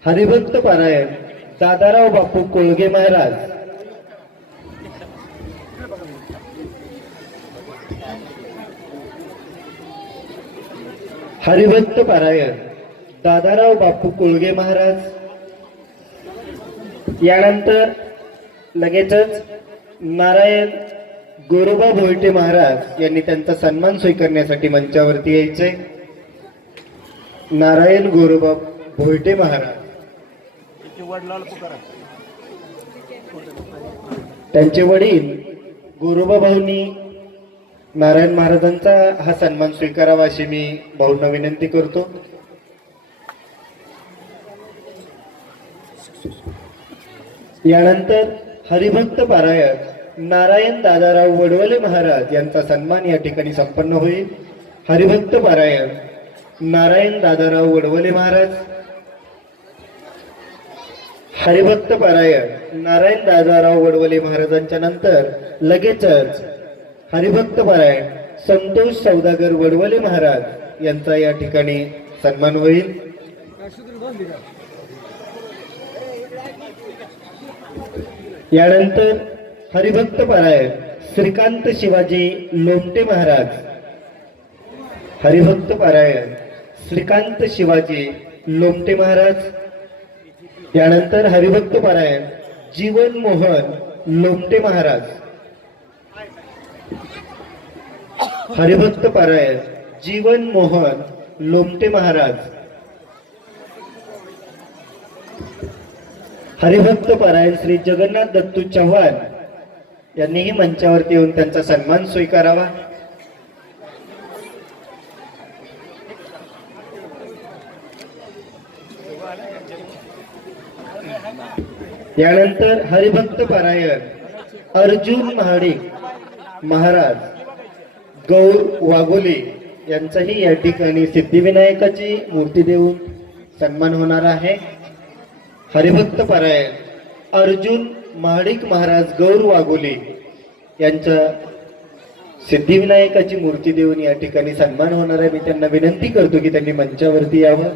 हरिभक्त पारायण दादाराव बापू कोळगे महाराज. हरिभक्त पारायण दादाराव बापू कोळगे महाराज. यानंतर लगेचच नारायण गोरोबा भोयटे महाराज यांनी त्यांचा सन्मान स्वीकारण्यासाठी मंचावरती यायचे. नारायण गोरोबा भोयटे महाराज. त्यांचे वडील गोरोबा भाऊंनी नारायण महाराजांचा हा सन्मान स्वीकारावा अशी मी भाऊंना विनंती करतो. यानंतर हरिभक्त पारायण नारायण दादाराव वडवले महाराज यांचा सन्मान या ठिकाणी संपन्न होईल. हरिभक्त पारायण नारायण दादाराव वडवले महाराज. हरिभक्त पारायण नारायण दादाराव वडवले महाराजांच्या नंतर लगेचच हरिभक्त पारायण संतोष सौदागर वडवले महाराज यांचा या ठिकाणी सन्मान होईल. यानंतर हरिभक्त पारायण श्रीकांत शिवाजी लोमटे महाराज. हरिभक्त पारायण श्रीकांत शिवाजी लोमटे महाराज. यानंतर हरिभक्त पारायण जीवन मोहन लोमटे महाराज. हरिभक्त पारायण जीवन मोहन लोमटे महाराज. हरिभक्त पारायण श्री जगन्नाथ दत्तू चव्हाण यांनीही मंचावरती येऊन त्यांचा सन्मान स्वीकारावा. यानंतर हरिभक्त पारायण अर्जुन महाडिक महाराज गौर वाघोली यांचाही या ठिकाणी सिद्धिविनायकाची मूर्ती देऊन सन्मान होणार आहे. हरिभक्त पारायण अर्जुन महाडिक महाराज गौर वाघोली यांचा सिद्धिविनायकाची मूर्ती देऊन या ठिकाणी सन्मान होणार आहे. मी त्यांना विनंती करतो की त्यांनी मंचावरती यावं.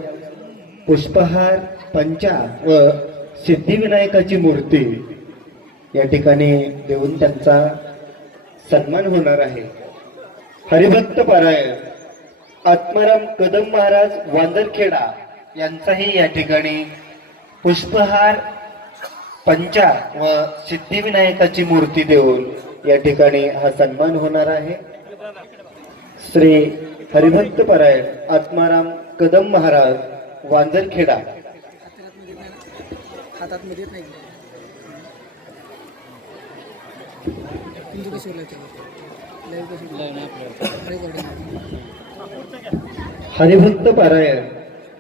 पुष्पहार पंचा व सिद्धिविनायकाची मूर्ती या ठिकाणी देऊन त्यांचा सन्मान होणार आहे. हरिभक्त पारायण आत्माराम कदम महाराज वांदरखेडा यांचाही या ठिकाणी पुष्पहार पंचा व सिद्धिविनायकाची मूर्ती देऊन या ठिकाणी हा सन्मान होणार आहे. श्री हरिभक्त पारायण आत्माराम कदम महाराज वांदरखेडा. हातात मध्ये नाही हरिभक्त पारायण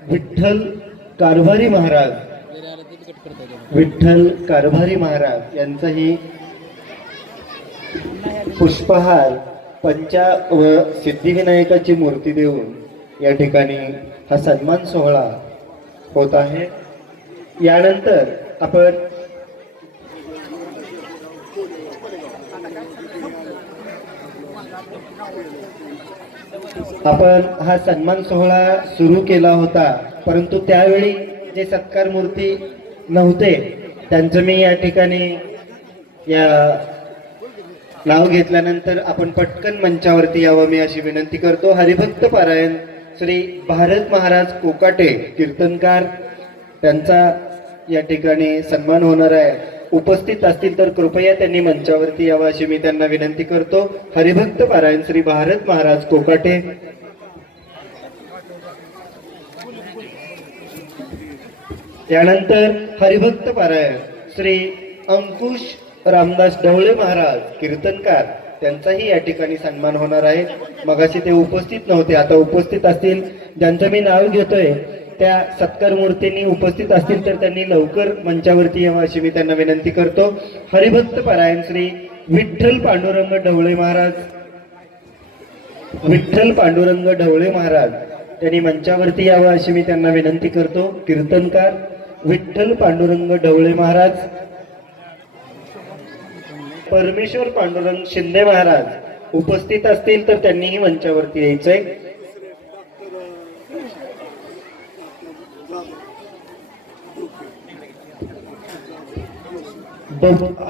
विठ्ठल कारभारी महाराज. विठ्ठल कारभारी महाराज यांचाही पुष्पहार पंचा व सिद्धिविनायकाची मूर्ती देऊन या ठिकाणी हा सन्मान सोहळा होत आहे. यानंतर आपण हा सन्मान सोहळा सुरू केला होता, परंतु त्यावेळी जे सत्कार मूर्ती नव्हते त्यांचं मी या ठिकाणी नाव घेतल्यानंतर आपण पटकन मंचावरती यावं मी अशी विनंती करतो. हरिभक्त पारायण श्री भारत महाराज कोकाटे कीर्तनकार, त्यांचा या ठिकाणी सन्मान होणार आहे. उपस्थित असतील तर कृपया त्यांनी मंचावरती यावं अशी मी त्यांना विनंती करतो. हरिभक्त पारायण श्री भारत महाराज कोकाटे. त्यानंतर हरिभक्त पारायण श्री अंकुश रामदास ढवळे महाराज कीर्तनकार, त्यांचाही या ठिकाणी सन्मान होणार आहे. मगाशी ते उपस्थित नव्हते, आता उपस्थित असतील. ज्यांचं मी नाव घेतोय त्या सत्कार मूर्तींनी उपस्थित असतील तर त्यांनी लवकर मंचावरती यावं अशी मी त्यांना विनंती करतो. हरिभक्त पारायण श्री विठ्ठल पांडुरंग ढवळे महाराज, विठ्ठल पांडुरंग ढवळे महाराज, त्यांनी मंचावरती यावं अशी मी त्यांना विनंती करतो. कीर्तनकार विठ्ठल पांडुरंग ढवळे महाराज. परमेश्वर पांडुरंग शिंदे महाराज उपस्थित असतील तर त्यांनीही मंचावरती यायचंय.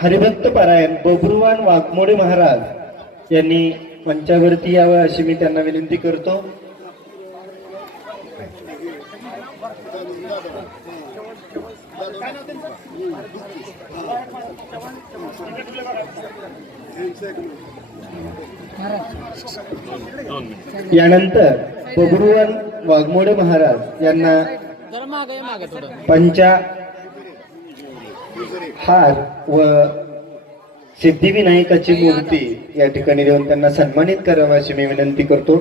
हरिभक्त पारायण बबरुवान वाघमोडे महाराज यांनी मंचावरती यावं अशी मी त्यांना विनंती करतो. यानंतर बबरुवान वाघमोडे महाराज यांना पंचा हार व सिद्धिविनायकाची मूर्ती या ठिकाणी देऊन त्यांना सन्मानित करावं अशी मी विनंती करतो.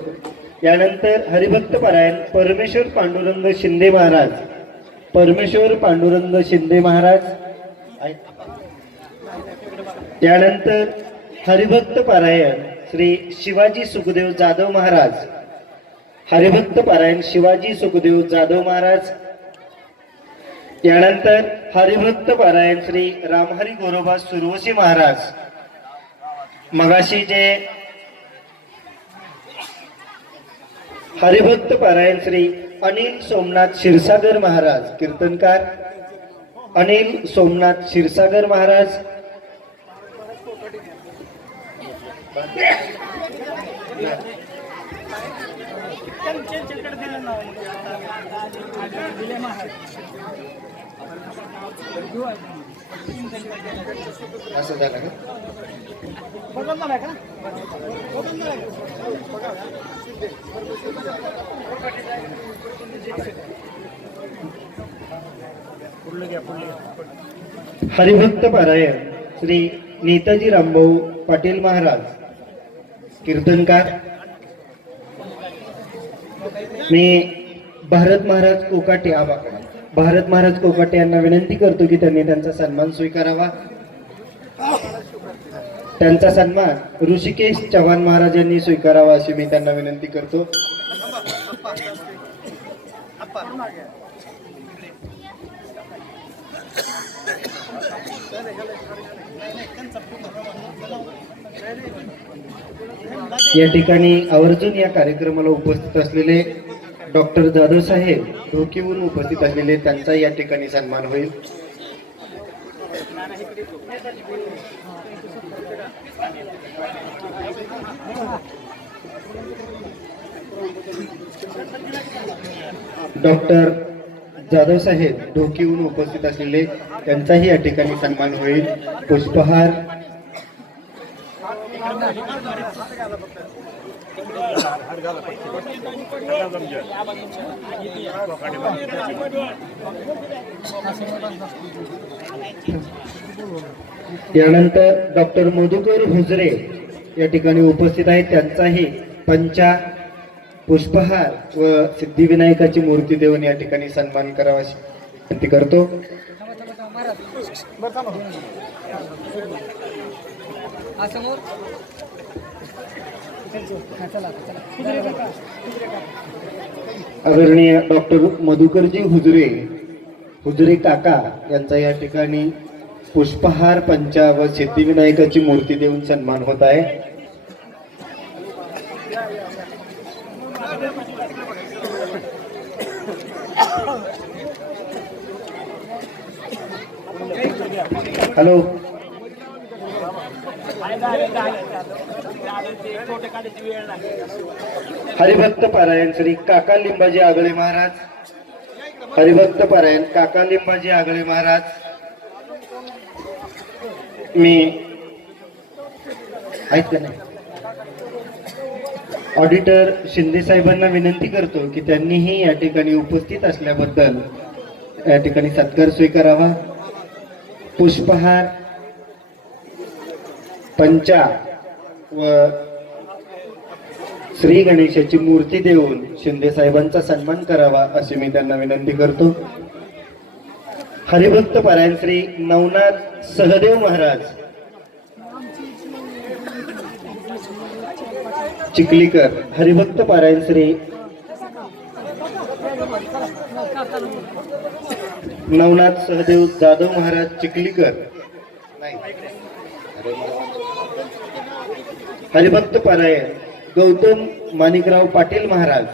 यानंतर हरिभक्त पारायण परमेश्वर पांडुरंग शिंदे महाराज, परमेश्वर पांडुरंग शिंदे महाराज. त्यानंतर हरिभक्त पारायण श्री शिवाजी सुखदेव जाधव महाराज, हरिभक्त पारायण शिवाजी सुखदेव जाधव महाराज. त्यानंतर हरिभक्त पारायण श्री रामहरी गोरोबा सुरवशी महाराज. मगाशी जे हरिभक्त पारायण श्री अनिल सोमनाथ क्षीरसागर महाराज कीर्तनकार, अनिल सोमनाथ क्षीरसागर महाराज. असं झालं का? हरिभक्त पारायण श्री नेताजी रामभाऊ पाटील महाराज कीर्तनकार. मी भारत महाराज कोकाटे, भारत महाराज कोकाटे यांना विनंती करतो की त्यांनी त्यांचा सन्मान स्वीकारावा. त्यांचा सन्मान ऋषिकेश चव्हाण महाराज यांनी स्वीकारावा अशी मी त्यांना विनंती करतो. या ठिकाणी आवर्जून या कार्यक्रमाला उपस्थित असलेले डॉक्टर जाधव साहेब ढोकीवरून उपस्थित असलेले त्यांचा या ठिकाणी सन्मान होईल. डॉक्टर जाधव साहेब ढोकीवरून उपस्थित असलेले त्यांचाही या ठिकाणी सन्मान होईल. पुष्पहार यानंतर डॉक्टर मधुकर हुजरे या ठिकाणी उपस्थित आहेत. त्यांचाही पंचा, पुष्पहार व सिद्धिविनायकाची मूर्ती देऊन या ठिकाणी सन्मान करावा अशी विनंती करतो. आदरणीय डॉक्टर मधुकरजी हुजरे काका यांचा या ठिकाणी पुष्पहार, पंचा व सिद्धिविनायकाची मूर्ती देऊन सन्मान होत आहे. हॅलो हरिभक्त पारायण श्री काका लिंबाजी आगळे महाराज. हरिभक्त पारायण काका लिंबाजी आगळे महाराज. मी ऐक नाही, ऑडिटर शिंदे साहेबांना विनंती करतो की त्यांनीही या ठिकाणी उपस्थित असल्याबद्दल या ठिकाणी सत्कार स्वीकारावा. पुष्पहार, पंचा व श्री गणेशाची मूर्ती देऊन शिंदे साहेबांचा सन्मान करावा अशी मी त्यांना विनंती करतो. हरिभक्त पारायण श्री नवनाथ सहदेव महाराज चिखलीकर. हरिभक्त पारायण श्री नवनाथ सहदेव जाधव महाराज चिखलीकर. हरिभक्त पारायण गौतम माणिकराव पाटील महाराज.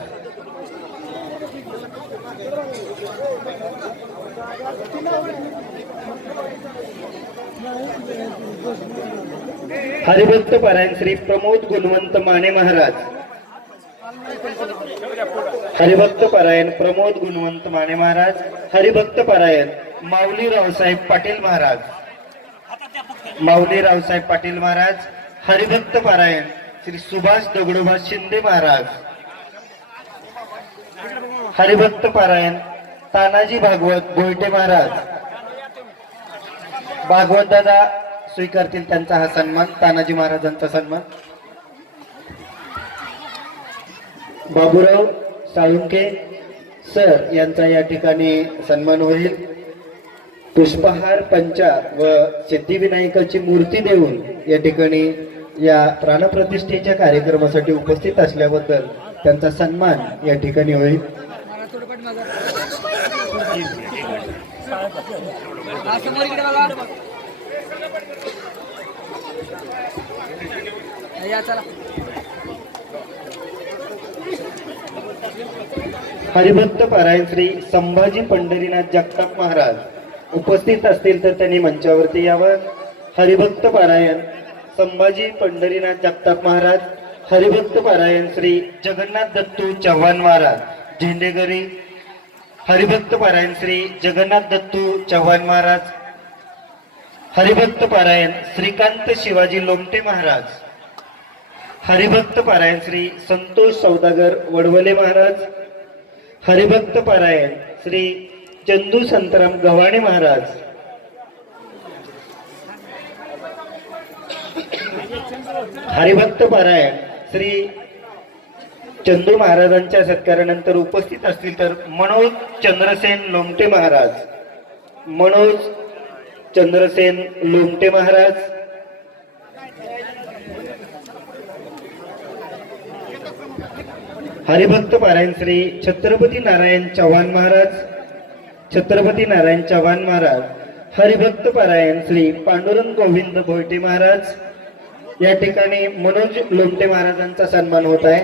हरिभक्त पारायण श्री प्रमोद गुणवंत माने महाराज. हरिभक्त पारायण प्रमोद गुणवंत माने महाराज. हरिभक्त पारायण माऊली रावसाहेब पाटील महाराज. माऊली रावसाहेब पाटील महाराज. हरिभक्त पारायण श्री सुभाष दगडोबा शिंदे महाराज. हरिभक्त पारायण तानाजी भागवत बोयटे महाराज. भागवत दादा स्वीकारतील त्यांचा हा सन्मान, तानाजी महाराजांचा सन्मान. बाबूराव साळुंके सर यांचा या ठिकाणी सन्मान होईल. पुष्पहार, पंचा व सिद्धिविनायकाची मूर्ती देऊन या ठिकाणी या प्राणप्रतिष्ठेच्या कार्यक्रमासाठी उपस्थित असल्याबद्दल त्यांचा सन्मान या ठिकाणी होईल. हरिभक्त पारायण श्री संभाजी पंढरीनाथ जगताप महाराज उपस्थित असतील तर त्यांनी मंचावरती यावं. हरिभक्त पारायण संभाजी पंढरीनाथ जगताप महाराज. हरिभक्त पारायण श्री जगन्नाथ दत्तू चव्हाण महाराज झेंडेगरी. हरिभक्त पारायण श्री जगन्नाथ दत्तू चव्हाण महाराज. हरिभक्त पारायण श्रीकांत शिवाजी लोमटे महाराज. हरिभक्त पारायण श्री संतोष सौदागर वडवले महाराज. हरिभक्त पारायण श्री चंदू संतराम गव्हाणे महाराज. हरिभक्त पारायण श्री चंदू महाराजांच्या सत्कारानंतर उपस्थित असतील तर मनोज चंद्रसेन लोमटे महाराज. मनोज चंद्रसेन लोमटे महाराज. हरिभक्त पारायण श्री छत्रपती नारायण चव्हाण महाराज. छत्रपती नारायण चव्हाण महाराज. हरिभक्त पारायण श्री पांडुरंग गोविंद भोयटे महाराज. या ठिकाणी मनोज लोमटे महाराजांचा सन्मान होत आहे.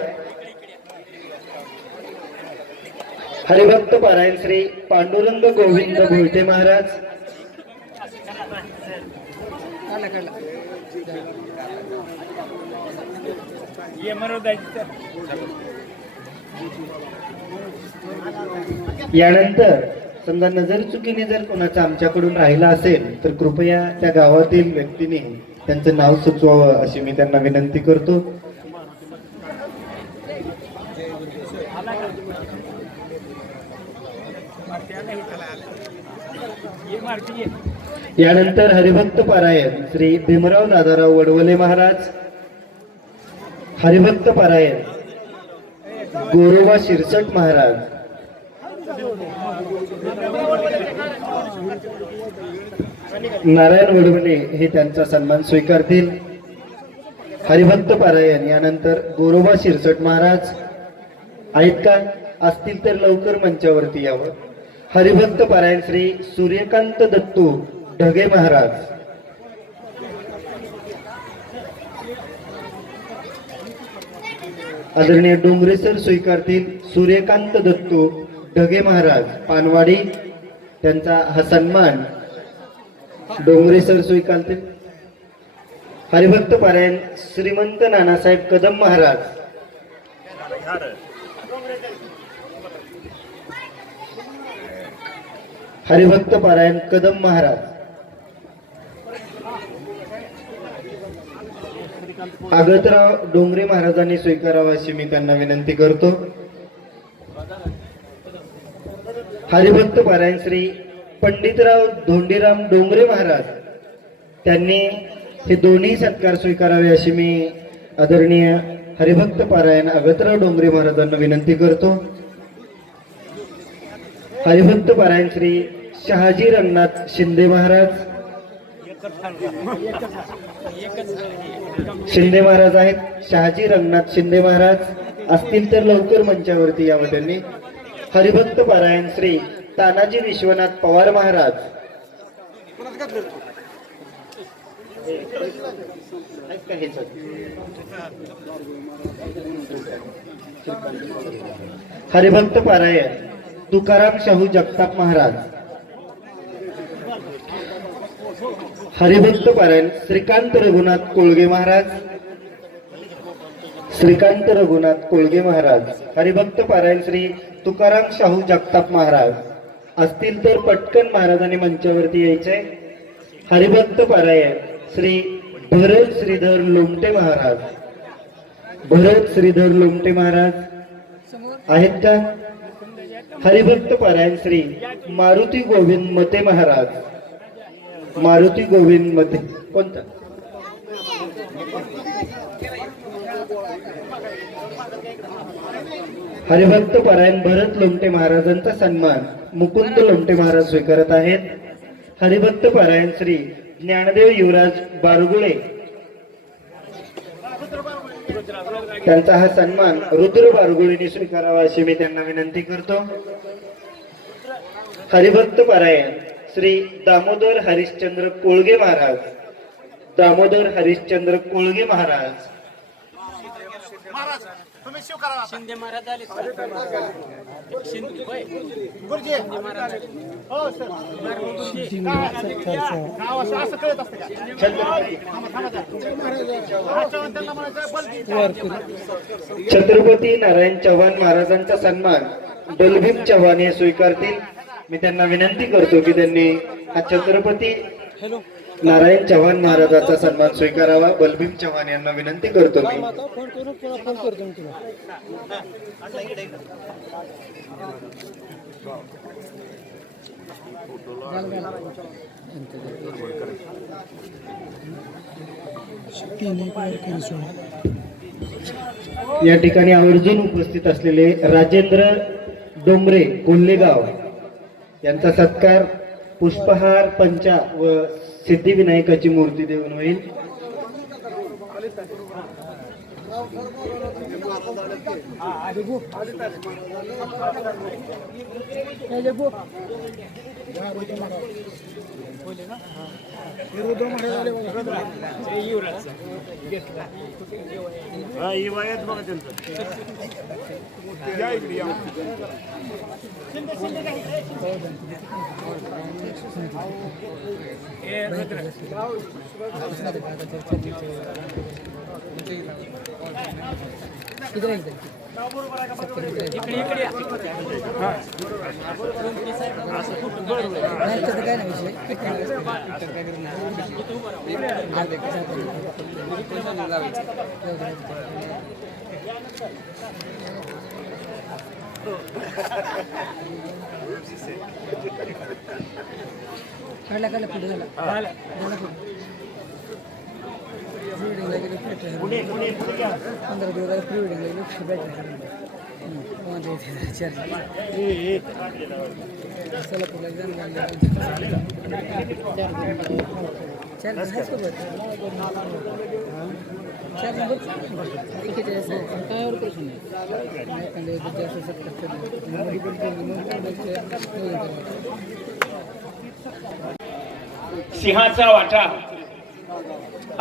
हरिभक्त पारायण श्री पांडुरंग गोविंद भोयटे महाराज. यानंतर समजा नजर चुकीने जर कोणाचा आमच्याकडून राहिला असेल तर कृपया त्या गावातील व्यक्तीने त्यांचं नाव सुचवावं अशी मी त्यांना विनंती करतो. यानंतर हरिभक्त पारायण श्री भीमराव दादाराव वडवले महाराज. हरिभक्त पारायण गोरोबा शिरसट महाराज. नारायण वडवले हे त्यांचा सन्मान स्वीकारतील. हरिभक्त पारायण यानंतर गोरोबा शिरसट महाराज आहेत का? असतील तर लवकर मंचावरती यावं. हरिभक्त पारायण श्री सूर्यकांत दत्तू ढगे महाराज. आदरणीय डोंगरे सर स्वीकारतील सूर्यकांत दत्तू ढगे महाराज पानवाडी. त्यांचा हा सन्मान डोंगरे सर स्वीकारतील. हरिभक्त पारायण श्रीमंत नानासाहेब कदम महाराज. हरिभक्त पारायण कदम महाराज. आगतराव डोंगरे महाराजांनी स्वीकारावं अशी मी त्यांना विनंती करतो. हरिभक्त पारायण श्री पंडितराव धोंडीराम डोंगरे महाराज, त्यांनी हे दोन्ही सत्कार स्वीकारावे अशी मी आदरणीय हरिभक्त पारायण आगतराव डोंगरे महाराजांना विनंती करतो. हरिभक्त पारायण श्री शहाजी रंगनाथ शिंदे महाराज. शिंदे महाराज आहेत, शहाजी रंगनाथ शिंदे महाराज असतील तर लवकर मंचावरती यावं त्यांनी. हरिभक्त पारायण श्री तानाजी विश्वनाथ पवार महाराज. हरिभक्त पारायण तुकाराम शाहू जगताप महाराज. हरिभक्त पारायण श्रीकांत रघुनाथ कोळगे महाराज. श्रीकांत रघुनाथ कोळगे महाराज. हरिभक्त पारायण श्री तुकाराम शाहू जगताप महाराज असतील तर पटकन महाराजांनी मंचावरती यायचे. हरिभक्त पारायण श्री भरत श्रीधर लोमटे महाराज. भरत श्रीधर लोमटे महाराज आहेत का? हरिभक्त पारायण श्री मारुती गोविंद मते महाराज. मारुती गोविंद मते कोणता? हरिभक्त पारायण भरत लोमटे महाराजांचा सन्मान मुकुंद लोमटे महाराज स्वीकारत आहेत. हरिभक्त पारायण श्री ज्ञानदेव युवराज बारगुळे, त्यांचा हा सन्मान रुद्र बारगुळेंनी स्वीकारावा अशी मी त्यांना विनंती करतो. हरिभक्त पारायण श्री दामोदर हरिश्चंद्र कोळगे महाराज. दामोदर हरिश्चंद्र कोळगे महाराज. शिंदे महाराज आले. छत्रपती नारायण चव्हाण महाराजांचा सन्मान बलभीम चव्हाण हे स्वीकारतील. मी त्यांना विनंती करतो की त्यांनी हा छत्रपती नारायण चव्हाण महाराजांचा सन्मान स्वीकारावा. बलभीम चव्हाण यांना विनंती करतो मी. फोन करून फोन करतो मी तुला. या ठिकाणी आवर्जून उपस्थित असलेले राजेंद्र डोंबरे कोल्हेगाव यांचा सत्कार पुष्पहार, पंचा व सिद्धिविनायकाची मूर्ती देऊन होईल. सिंहाचा वाटा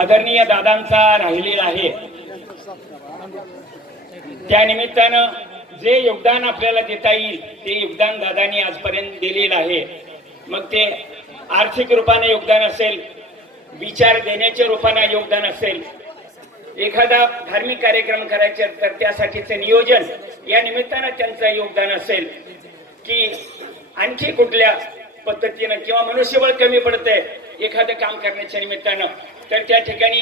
आदरणीय दादांचा राहिलेला आहे. त्या निमित्तानं जे योगदान आपल्याला देता येईल ते योगदान दादांनी आजपर्यंत दिलेलं आहे. मग ते आर्थिक रूपाने योगदान असेल, विचार देण्याच्या रूपाने योगदान असेल, एखादा धार्मिक कार्यक्रम करायचे तर त्यासाठीचं नियोजन या निमित्तानं त्यांचं योगदान असेल, की आणखी कुठल्या पद्धतीनं किंवा मनुष्यबळ कमी पडतंय एखादं काम करण्याच्या निमित्तानं, तर त्या ठिकाणी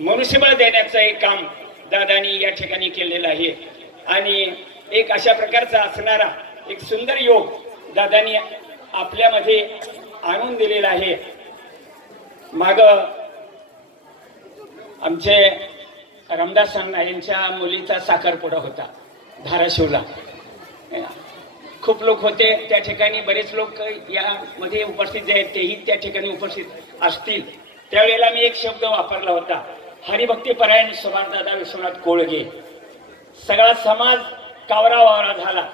मनुष्यबळ देण्याचं एक काम दादानी या ठिकाणी केलेलं आहे. आणि एक अशा प्रकारचा असणारा एक सुंदर योग दादानी आपल्यामध्ये आणून दिलेला आहे. माग आमचे रामदास अण्णा यांच्या मुलीचा साखरपुडा होता धाराशिवला. खूप लोक होते त्या ठिकाणी, बरेच लोक यामध्ये उपस्थित जे आहेत तेही त्या ठिकाणी उपस्थित असतील. त्यावेळेला मी एक शब्द वापरला होता, हरिभक्तीपरायण सुभाषदादा विश्वनाथ कोळगे. सगळा समाज कावरावावरा झाला.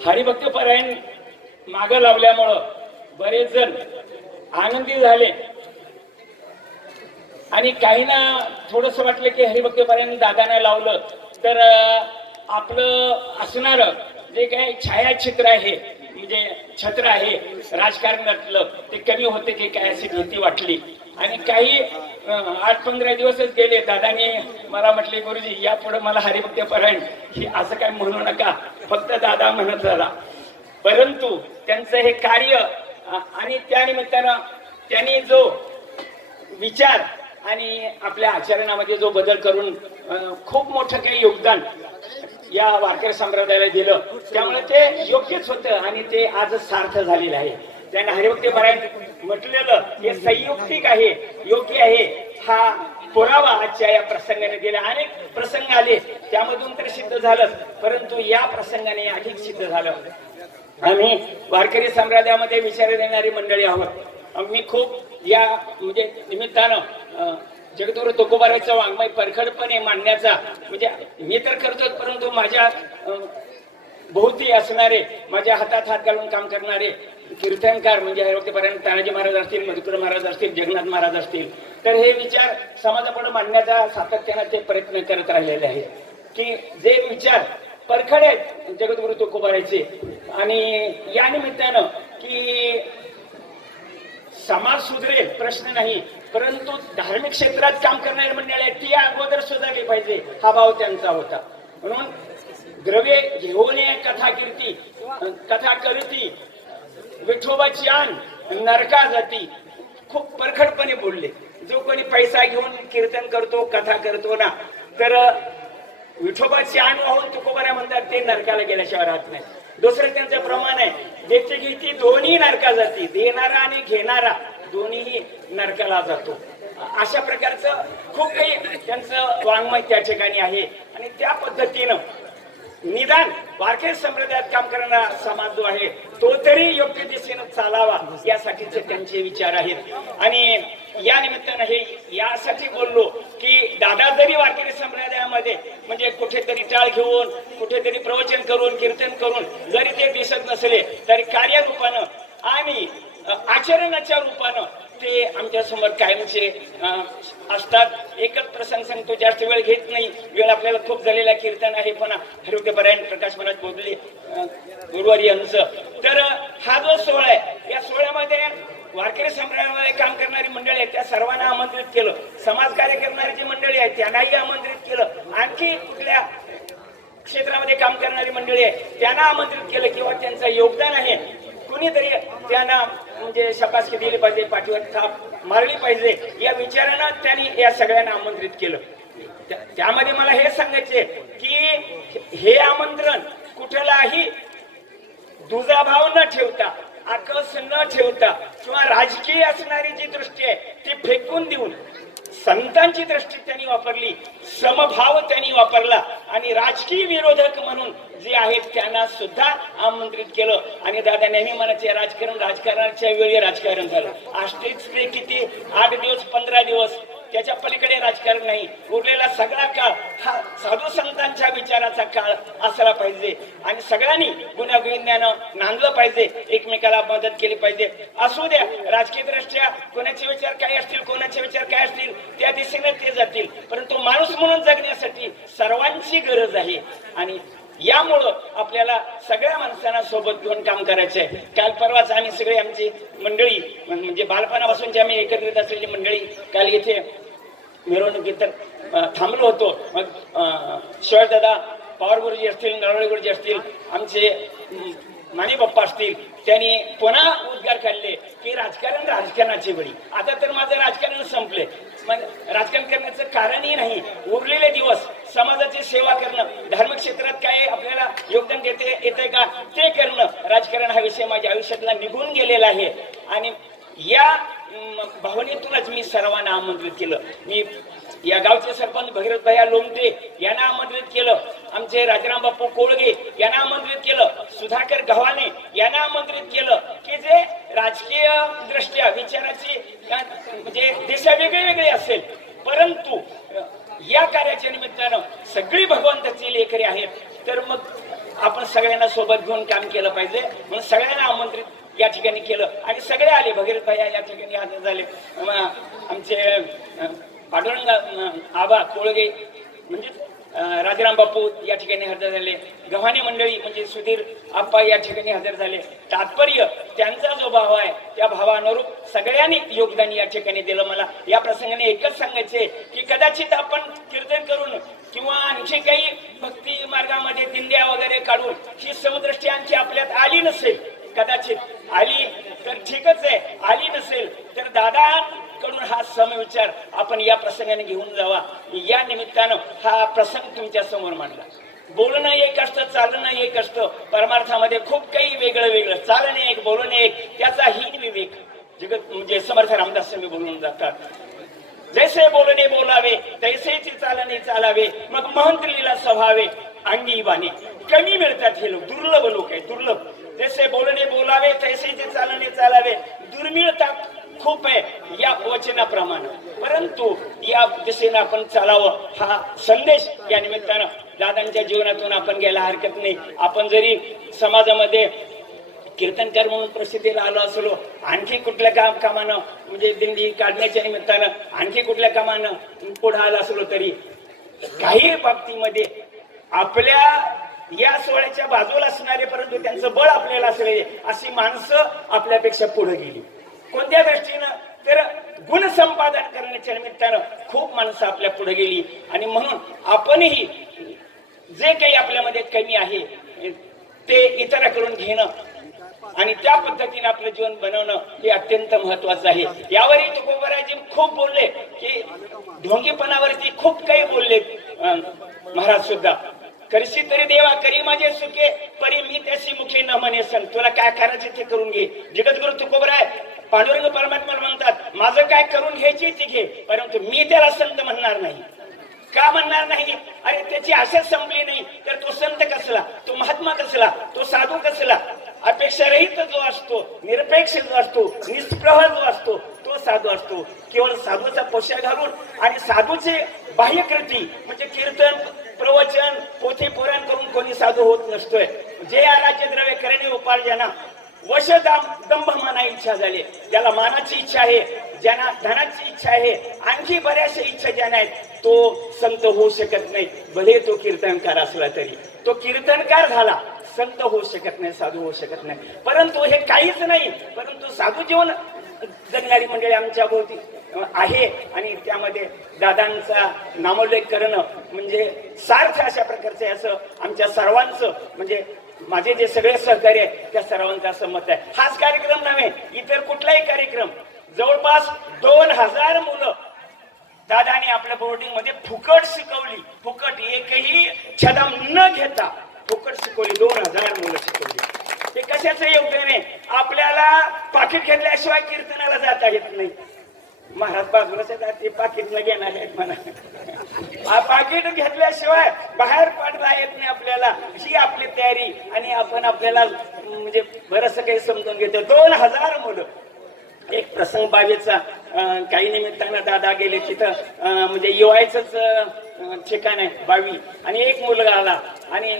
हरिभक्तीपरायण मागं लावल्यामुळं बरेच जण आनंदी झाले आणि काहींना थोडस वाटलं की हरिभक्तीपरायण दादाने लावलं तर आपलं असणार जे काही छायाचित्र आहे म्हणजे छत्र आहे राजकारणातलं ते कमी होते की काय अशी भीती वाटली. आणि काही 8-15 दिवसच गेले. दादाने मला म्हटले, गुरुजी यापुढे मला हरिभक्तीपरायण हे असं काय म्हणू नका, फक्त दादा म्हणत झाला. परंतु त्यांचं हे कार्य आणि त्या निमित्तानं त्यांनी जो विचार आणि आपल्या आचरणामध्ये जो बदल करून खूप मोठं काही योगदान या वारकरी संप्रदायाला दिलं, त्यामुळे ते योग्यच होतं आणि ते आज सार्थ झालेलं आहे. त्यांना हरिभक्तीपरायण म्हटलेलं हे संयुक्तिक आहे, योग्य आहे. हा पुरावा आजच्या या प्रसंगाने दिला. अनेक प्रसंग आले त्यामधून तर सिद्ध झालं, परंतु या प्रसंगाने अधिक सिद्ध झालं. आम्ही वारकरी संप्रदायामध्ये विचार देणारी मंडळी आहोत. मी खूप या म्हणजे निमित्तानं जगद्गुरु तुकोबाराचं वाङ्मय परखडपणे मांडण्याचा म्हणजे मी तर करतोच, परंतु माझ्या भोवती असणारे, माझ्या हातात हात घालून काम करणारे कीर्तनकार म्हणजे हरिभक्तीपरायण तानाजी महाराज असतील, मधुकर महाराज असतील, जगन्नाथ महाराज असतील, तर हे विचार समाजापुढे मांडण्याचा सातत्यानं ते प्रयत्न करत राहिलेले आहेत. की जे विचार परखड आहेत जगद्गुरु तुकोबाराचे आणि या निमित्तानं की समाज सुधरेल प्रश्न नाही, परंतु धार्मिक क्षेत्रात काम करणारी मंडळी आहेत ती अगोदर सुधारली पाहिजे हा भाव त्यांचा होता. म्हणून द्रव्ये घेऊन कथा कीर्ती कथा करती विठोबाची आण नरका जाती, खूप परखडपणे बोलले. जो कोणी पैसा घेऊन कीर्तन करतो कथा करतो ना, तर विठोबाची आण वाहून तुकोबारा म्हणतात ते नरकाला गेल्याशिवाय राहत नाही. दुसरं त्यांचं प्रमाण आहे, देते घेती दोन्ही नरका जाती, देणारा आणि घेणारा दोन्हीही नरकाला जातो. अशा प्रकारचं खूप काही त्यांचं वाङ्मय त्या ठिकाणी आहे. आणि त्या पद्धतीनं निदान वारकरी संप्रदायात काम करणारा समाज जो आहे तो तरी योग्य दिशेनं चालावा यासाठीचे त्यांचे विचार आहेत. आणि या निमित्तानं हे यासाठी बोललो की दादा जरी वारकरी संप्रदायामध्ये म्हणजे कुठेतरी टाळ घेऊन कुठेतरी प्रवचन करून कीर्तन करून जरी ते दिसत नसले तरी कार्यरूपानं आणि आचरणाच्या रूपानं ते आमच्या समोर कायमचे असतात. एकच प्रसंग सांगतो, जास्त वेळ घेत नाही, वेळ आपल्याला खूप झालेला कीर्तन आहे. पण हरिभक्तीपरायण प्रकाश महाराज बोलले गुरुवारी यांचं, तर हा जो सोहळा आहे या सोहळ्यामध्ये वारकरी संप्रदायामध्ये काम करणारी मंडळी आहेत त्या सर्वांना आमंत्रित केलं. समाज कार्य करणारी जी मंडळी आहेत त्यांनाही आमंत्रित केलं. आणखी कुठल्या क्षेत्रामध्ये काम करणारी मंडळी आहे त्यांना आमंत्रित केलं किंवा त्यांचं योगदान आहे कुणीतरी त्यांना म्हणजे शाबासकी दिली पाहिजे, पाठीवर थाप मारली पाहिजे या विचारानं त्यांनी या सगळ्यांना आमंत्रित केलं. त्यामध्ये मला हे सांगायचे की हे आमंत्रण कुठलाही दुजाभाव न ठेवता, आकस न ठेवता किंवा राजकीय असणारी जी दृष्टी आहे ती फेकून देऊन संतांची दृष्टी त्यांनी वापरली, समभाव त्यांनी वापरला आणि राजकीय विरोधक म्हणून जे आहेत त्यांना सुद्धा आमंत्रित केलं. आणि दादा नेहमी म्हणायचे राजकारणाच्या वेळी राजकारण झालं. आष्टीच किती 8 दिवस 15 दिवस त्याच्या पलीकडे राजकारण नाही. उरलेला सगळा काळ हा साधू संतांच्या विचाराचा काळ असला पाहिजे आणि सगळ्यांनी गुण्यागोविंदानं नांदलं पाहिजे, एकमेकाला मदत केली पाहिजे. असू द्या राजकीय दृष्ट्या कोणाचे विचार काय असतील, कोणाचे विचार काय असतील त्या दिशेने ते जातील, परंतु माणूस म्हणून जगण्यासाठी सर्वांची गरज आहे. आणि यामुळं आपल्याला सगळ्या माणसांना सोबत घेऊन काम करायचं आहे. काल परवाच आम्ही सगळे आमची मंडळी म्हणजे बालपणापासूनची आम्ही एकत्रित असलेली मंडळी काल येथे मिरवणुकीत थांबलो होतो. मग शिवाजीदादा पवार गुरुजी असतील, नरवळे गुरुजी असतील, आमचे माने बाप्पा असतील, त्यांनी पुन्हा उद्गार काढले की राजकारण राजकारणाची बळी. आता तर माझं राजकारण संपले. मग राजकारण करण्याचं कारणही नाही. उरलेले दिवस समाजाची सेवा करणं, धार्मिक क्षेत्रात काय आपल्याला योगदान येते का ते करणं, राजकारण हा विषय माझ्या आयुष्यातला निघून गेलेला आहे. आणि या भावनेतूनच मी सर्वांना आमंत्रित केलं. मी या गावचे सरपंच भगीरथ भैया लोमटे यांना आमंत्रित केलं, आमचे राजाराम बापू कोळगे यांना आमंत्रित केलं, सुधाकर गव्हाणे यांना आमंत्रित केलं की जे राजकीय दृष्ट्या विचाराची म्हणजे दिशा वेगळी वेगळी असेल, परंतु या कार्याच्या निमित्तानं सगळी भगवंताची लेकरे आहेत. तर मग आपण सगळ्यांना सोबत घेऊन काम केलं पाहिजे म्हणून सगळ्यांना आमंत्रित या ठिकाणी केलं आणि सगळे आले. भगीरथ भैया या ठिकाणी हजर झाले, आमचे पांडुरंग आबा कोळगे म्हणजे राजाराम बापू या ठिकाणी हजर झाले, गव्हाणे मंडळी म्हणजे सुधीर आप्पा या ठिकाणी हजर झाले. तात्पर्य त्यांचा जो भाव आहे त्या भावानुरूप सगळ्यांनी योगदान या ठिकाणी दिलं. मला या प्रसंगाने एकच सांगायचे की कदाचित आपण कीर्तन करून किंवा आणखी काही भक्ती मार्गामध्ये दिंड्या वगैरे काढून ही समदृष्टी आणखी आपल्यात आली नसेल, कदाचित आली तर ठीकच आहे, आली नसेल तर दादा कडून हा समविचार आपण या प्रसंगाने घेऊन जावा. या निमित्तानं हा प्रसंग तुमच्या समोर मांडला. बोलणं एक असतं, चालणं एक असतं. परमार्थामध्ये खूप काही वेगळं वेगळं, चालणं एक, बोलणं एक, त्याचा ही विवेक जगत म्हणजे समर्थ रामदास स्वामी बोलून जातात. जैसे बोलणे बोलावे तैसेची चालणे चालावे, मग महंत लीला स्वभावे अंगी बाणे. कमी मिळतात हे लोक, दुर्लभ लोक आहे, दुर्लभ. जैसे बोलणे बोलावे तैसेचे चालणे चालावे, दुर्मिळतात खूप आहे या वचनाप्रमाणे, परंतु या दिशेने आपण चालावं हा संदेश या निमित्तानं दादांच्या जीवनातून आपण घ्यायला हरकत नाही. आपण जरी समाजामध्ये कीर्तनकार म्हणून प्रसिद्धीला आलो असलो, आणखी कुठल्या कामानं म्हणजे दिंडी काढण्याच्या निमित्तानं आणखी कुठल्या कामानं पुढे आलो असलो तरी काही बाबतीमध्ये आपल्या या सोहळ्याच्या बाजूला असणारे परंतु त्यांचं बळ आपल्याला असलेले अशी माणसं आपल्यापेक्षा पुढे गेली. कोणत्या दृष्टीनं तर गुण संपादन करण्याच्या निमित्तानं खूप माणसं आपल्या पुढे गेली. आणि म्हणून आपणही जे काही आपल्यामध्ये कमी आहे ते इतरांकडून घेणं आणि त्या पद्धतीने आपलं जीवन बनवणं हे अत्यंत महत्वाचं आहे. यावरही तुकोबाराजी खूप बोलले की ढोंगीपणावरती खूप काही बोलले महाराज सुद्धा. करशी तरी देवा करी माझे सुखे, परी मी त्याशी मुखे न म्हणे सन. तुला काय करायचे ते करून घे. जगद्गुरु तुकोबराय पांडुरंग परमात्मा म्हणतात माझं काय करून घ्यायची ते घे, परंतु मी त्याला संत म्हणणार नाही. का म्हणणार नाही? अरे त्याची आशाच संपली नाही तर तो संत कसला, तो महात्मा कसला, तो साधू कसला. अपेक्षारहित जो असतो, निरपेक्ष जो असतो, निष्प्रह जो असतो तो साधू असतो. केवळ साधूचा पोशाख घालून आणि साधूचे बाह्यकृती म्हणजे कीर्तन प्रवचन पोथी पुराण करून कोणी साधू होत नसतोय. जे या राज्यद्रव्य करणे उपार्जना वश दंभ माना इच्छा झाली, ज्याला मानाची इच्छा आहे, ज्यांना धनाची इच्छा आहे, आणखी बऱ्याचशा इच्छा ज्यांना आहेत, तो संत होऊ शकत नाही. भले तो कीर्तनकार असला तरी तो कीर्तनकार झाला, संत होऊ शकत नाही, साधू होऊ शकत नाही. परंतु हे काहीच नाही, परंतु साधू जीवन जगणारी मंडळी आमच्या भोवती आहे आणि त्यामध्ये दादांचा नामोल्लेख करणं म्हणजे सार्थ अशा प्रकारचे असं आमच्या सर्वांचं म्हणजे माझे जे सगळे सहकारी आहेत त्या सर्वांचं असं मत आहे. हाच कार्यक्रम नव्हे, इतर कुठलाही कार्यक्रम जवळपास 2000 मुलं दादाने आपल्या बोर्डिंग मध्ये फुकट शिकवली. फुकट, एकही छदाम न घेता फुकट शिकवली. 2000 मुलं शिकवली. ते कशाचं योगदान आहे? आपल्याला पाकिट घेतल्याशिवाय कीर्तनाला जाता येत नाही. महाराज बाजूला ते पाकिट न घेणार आहेत म्हणा. पाकिट घेतल्याशिवाय बाहेर पडता येत नाही आपल्याला. ही आपली तयारी आणि आपण आपल्याला म्हणजे बरंच काही समजून घेतो. 2000 मुलं. एक प्रसंग बावीचा काही निमित्तानं दादा गेले तिथं म्हणजे येवायचंच ठिकाण आहे बावी आणि एक मुलगा आला आणि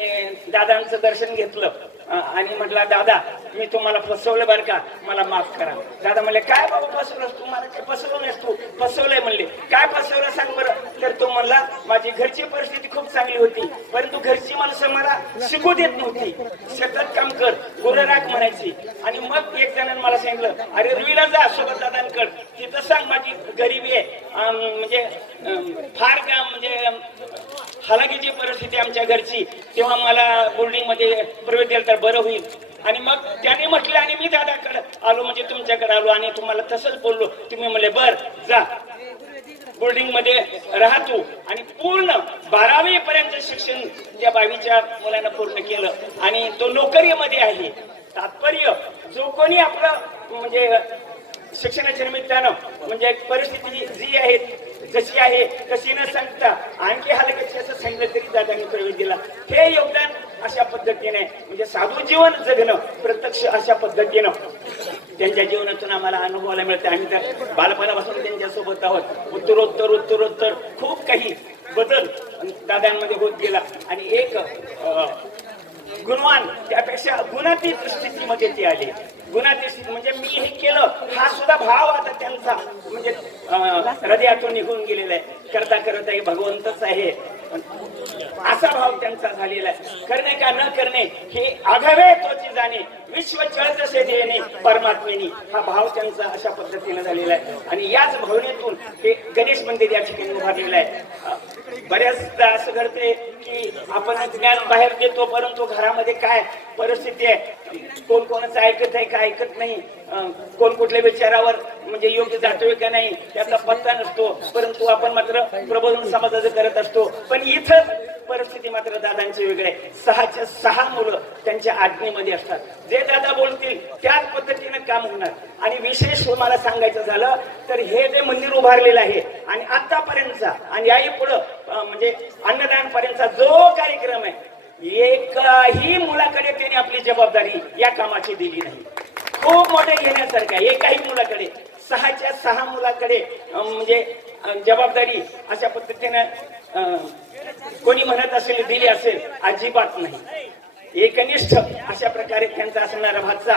दादांचं दर्शन घेतलं आणि म्हटला दादा मी तुम्हाला फसवलं बरं का, मला माफ करा. दादा म्हणले काय बाबा फसवलंस तू, मला काय फसवलं नाहीस तू, फसवलंय म्हणले. काय फसवलं सांग बरं. तर तो म्हणला माझी घरची परिस्थिती खूप चांगली होती, परंतु घरची माणसं मला शिकू देत नव्हती. शेतात काम कर, गुरं राख म्हणायची. आणि मग एक जणांनी मला सांगितलं अरे रुईला जा सोबत दादांकड, तिथं सांग माझी गरिबी आहे, म्हणजे फार का म्हणजे हालाकीची परिस्थिती आमच्या घरची, तेव्हा मला बोर्डिंग मध्ये प्रवेश दिला तर बरं होईल. आणि मग त्याने म्हटलं आणि मी दादाकडे आलो, म्हणजे तुमच्याकडे आलो आणि तुम्हाला तसंच बोललो. तुम्ही म्हणले बर जा बोर्डिंग मध्ये राहा तू. आणि पूर्ण 12वी पर्यंत शिक्षण त्या 22च्या मुलांना पूर्ण केलं आणि तो नोकरीमध्ये आहे. तात्पर्य जो कोणी आपलं म्हणजे शिक्षणाच्या निमित्तानं म्हणजे परिस्थिती जी आहे जशी आहे तशी न सांगता आणखी हलकशी असं सांगितलं तरी दादांनी प्रवेश दिला. हे योगदान अशा पद्धतीने म्हणजे साधू जीवन जगणं प्रत्यक्ष अशा पद्धतीनं त्यांच्या जीवनातून आम्हाला अनुभवायला मिळते. आम्ही तर बालपणापासून त्यांच्यासोबत आहोत. उत्तरोत्तर खूप काही बदल दादांमध्ये होत गेला आणि एक गुणवान त्यापेक्षा गुणातीत स्थितीमध्ये ते आले. गुणातीत स्थिती म्हणजे मी हे केलं हा सुद्धा भाव आता त्यांचा म्हणजे हृदयातून निघून गेलेला आहे. करता करता हे भगवंतच आहे असा भाव त्यांचा झालेला आहे. करणे का न करणे हे आघावे तोची जाणे, विश्व चळत से देणे परमात्मेनी, हा भाव त्यांचा अशा पद्धतीने झालेला आहे. आणि याच भावनेतून हे गणेश मंदिर या ठिकाणी उभारलेलं आहे. बऱ्याचदा असं घडते की आपण ज्ञान बाहेर देतो परंतु घरामध्ये काय परिस्थिती आहे, कोण कोणाचं ऐकत आहे का ऐकत नाही, कोण कुठल्या विचारावर म्हणजे योग्य जातोय का नाही त्याचा पत्ता नसतो. परंतु आपण मात्र प्रबोधन समाजाचं करत असतो. पण इथं परिस्थिती मात्र दादांची वेगळे. 6च्या 6 मुलं त्यांच्या आज्ञेमध्ये असतात. जे दादा बोलतील त्याच पद्धतीने काम होणार. आणि विशेष मला सांगायचं झालं तर हे जे मंदिर उभारलेलं आहे आणि आतापर्यंतचा आणि याही पुढं म्हणजे अन्नदान पर्यंतचा जो कार्यक्रम आहे एकाही मुलाकडे त्यांनी आपली जबाबदारी या कामाची दिली नाही. खूप मोठे घेण्यासारखं आहे. एकाही मुलाकडे 6च्या 6 मुलाकडे म्हणजे जबाबदारी अशा पद्धतीने कोणी म्हणत असेल दिली असेल अजिबात नाही. एकनिष्ठ अशा प्रकारे त्यांचा असणारा भाचा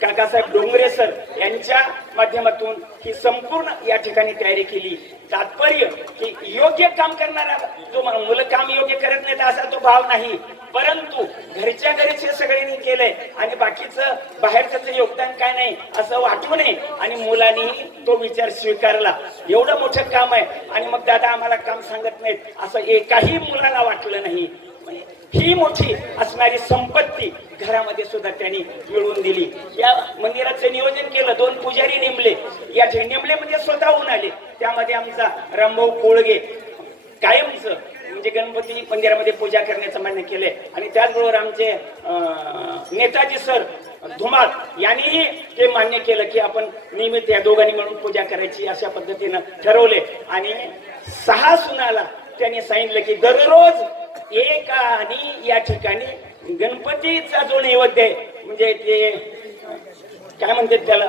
काकासाहेब डोंगरे सर यांच्या माध्यमातून ही संपूर्ण या ठिकाणी तयारी केली. तात्पर्य की योग्य काम करणारा जो मुलं काम योग्य करत नाहीत असा तो भाव नाही, परंतु घरच्या घरीचे सगळ्यांनी केलंय आणि बाकीचं बाहेरचं योगदान काय नाही असं वाटू नये. आणि मुलांनी तो विचार स्वीकारला. एवढं मोठं काम आहे आणि मग दादा आम्हाला काम सांगत नाहीत असं एकाही मुलाला वाटलं नाही. ही मोठी असणारी संपत्ती घरामध्ये सुद्धा त्यांनी मिळवून दिली. या मंदिराचं नियोजन केलं. 2 पुजारी नेमले. या नेमले म्हणजे स्वतःहून आले. त्यामध्ये आमचा रामभाऊ कोळगे कायमच म्हणजे गणपती मंदिरामध्ये पूजा करण्याचं मान्य केलंय. आणि त्याचबरोबर आमचे नेताजी सर धुमाळ यांनीही ते मान्य केलं की आपण नियमित या दोघांनी मिळून पूजा करायची अशा पद्धतीनं ठरवले. आणि 6 सुनाला त्यांनी सांगितलं की दररोज एकानी या ठिकाणी गणपतीचा जो नैवेद्य आहे म्हणजे ते काय म्हणतात त्याला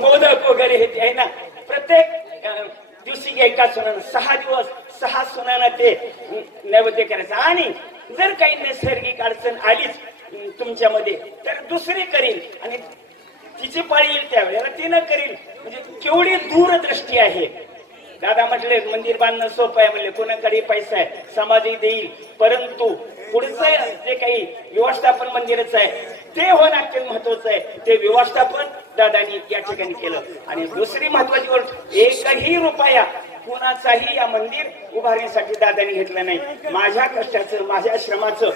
मोदक वगैरे हे आहे ना, प्रत्येक दिवशी एका सुनानं 6 दिवस 6 सुनांना ते नैवेद्य करायचं. आणि जर काही नैसर्गिक अडचण आलीच तुमच्यामध्ये तर दुसरी करील आणि तिची पाळी येईल त्यावेळेला ती न करील. म्हणजे केवढी दूरदृष्टी आहे. दादा म्हटले मंदिर बांधणं सोपं आहे म्हणले, कोणाकडे पैसा आहे समाजही देईल, परंतु पुढचं जे काही व्यवस्थापन मंदिराचं आहे ते होणं अत्यंत महत्वाचं आहे. ते व्यवस्थापन दादांनी या ठिकाणी केलं. आणि दुसरी महत्वाची गोष्ट एकही रुपया कुणाचाही या मंदिर उभारण्यासाठी दादांनी घेतलं नाही. माझ्या कष्टाचं माझ्या श्रमाचं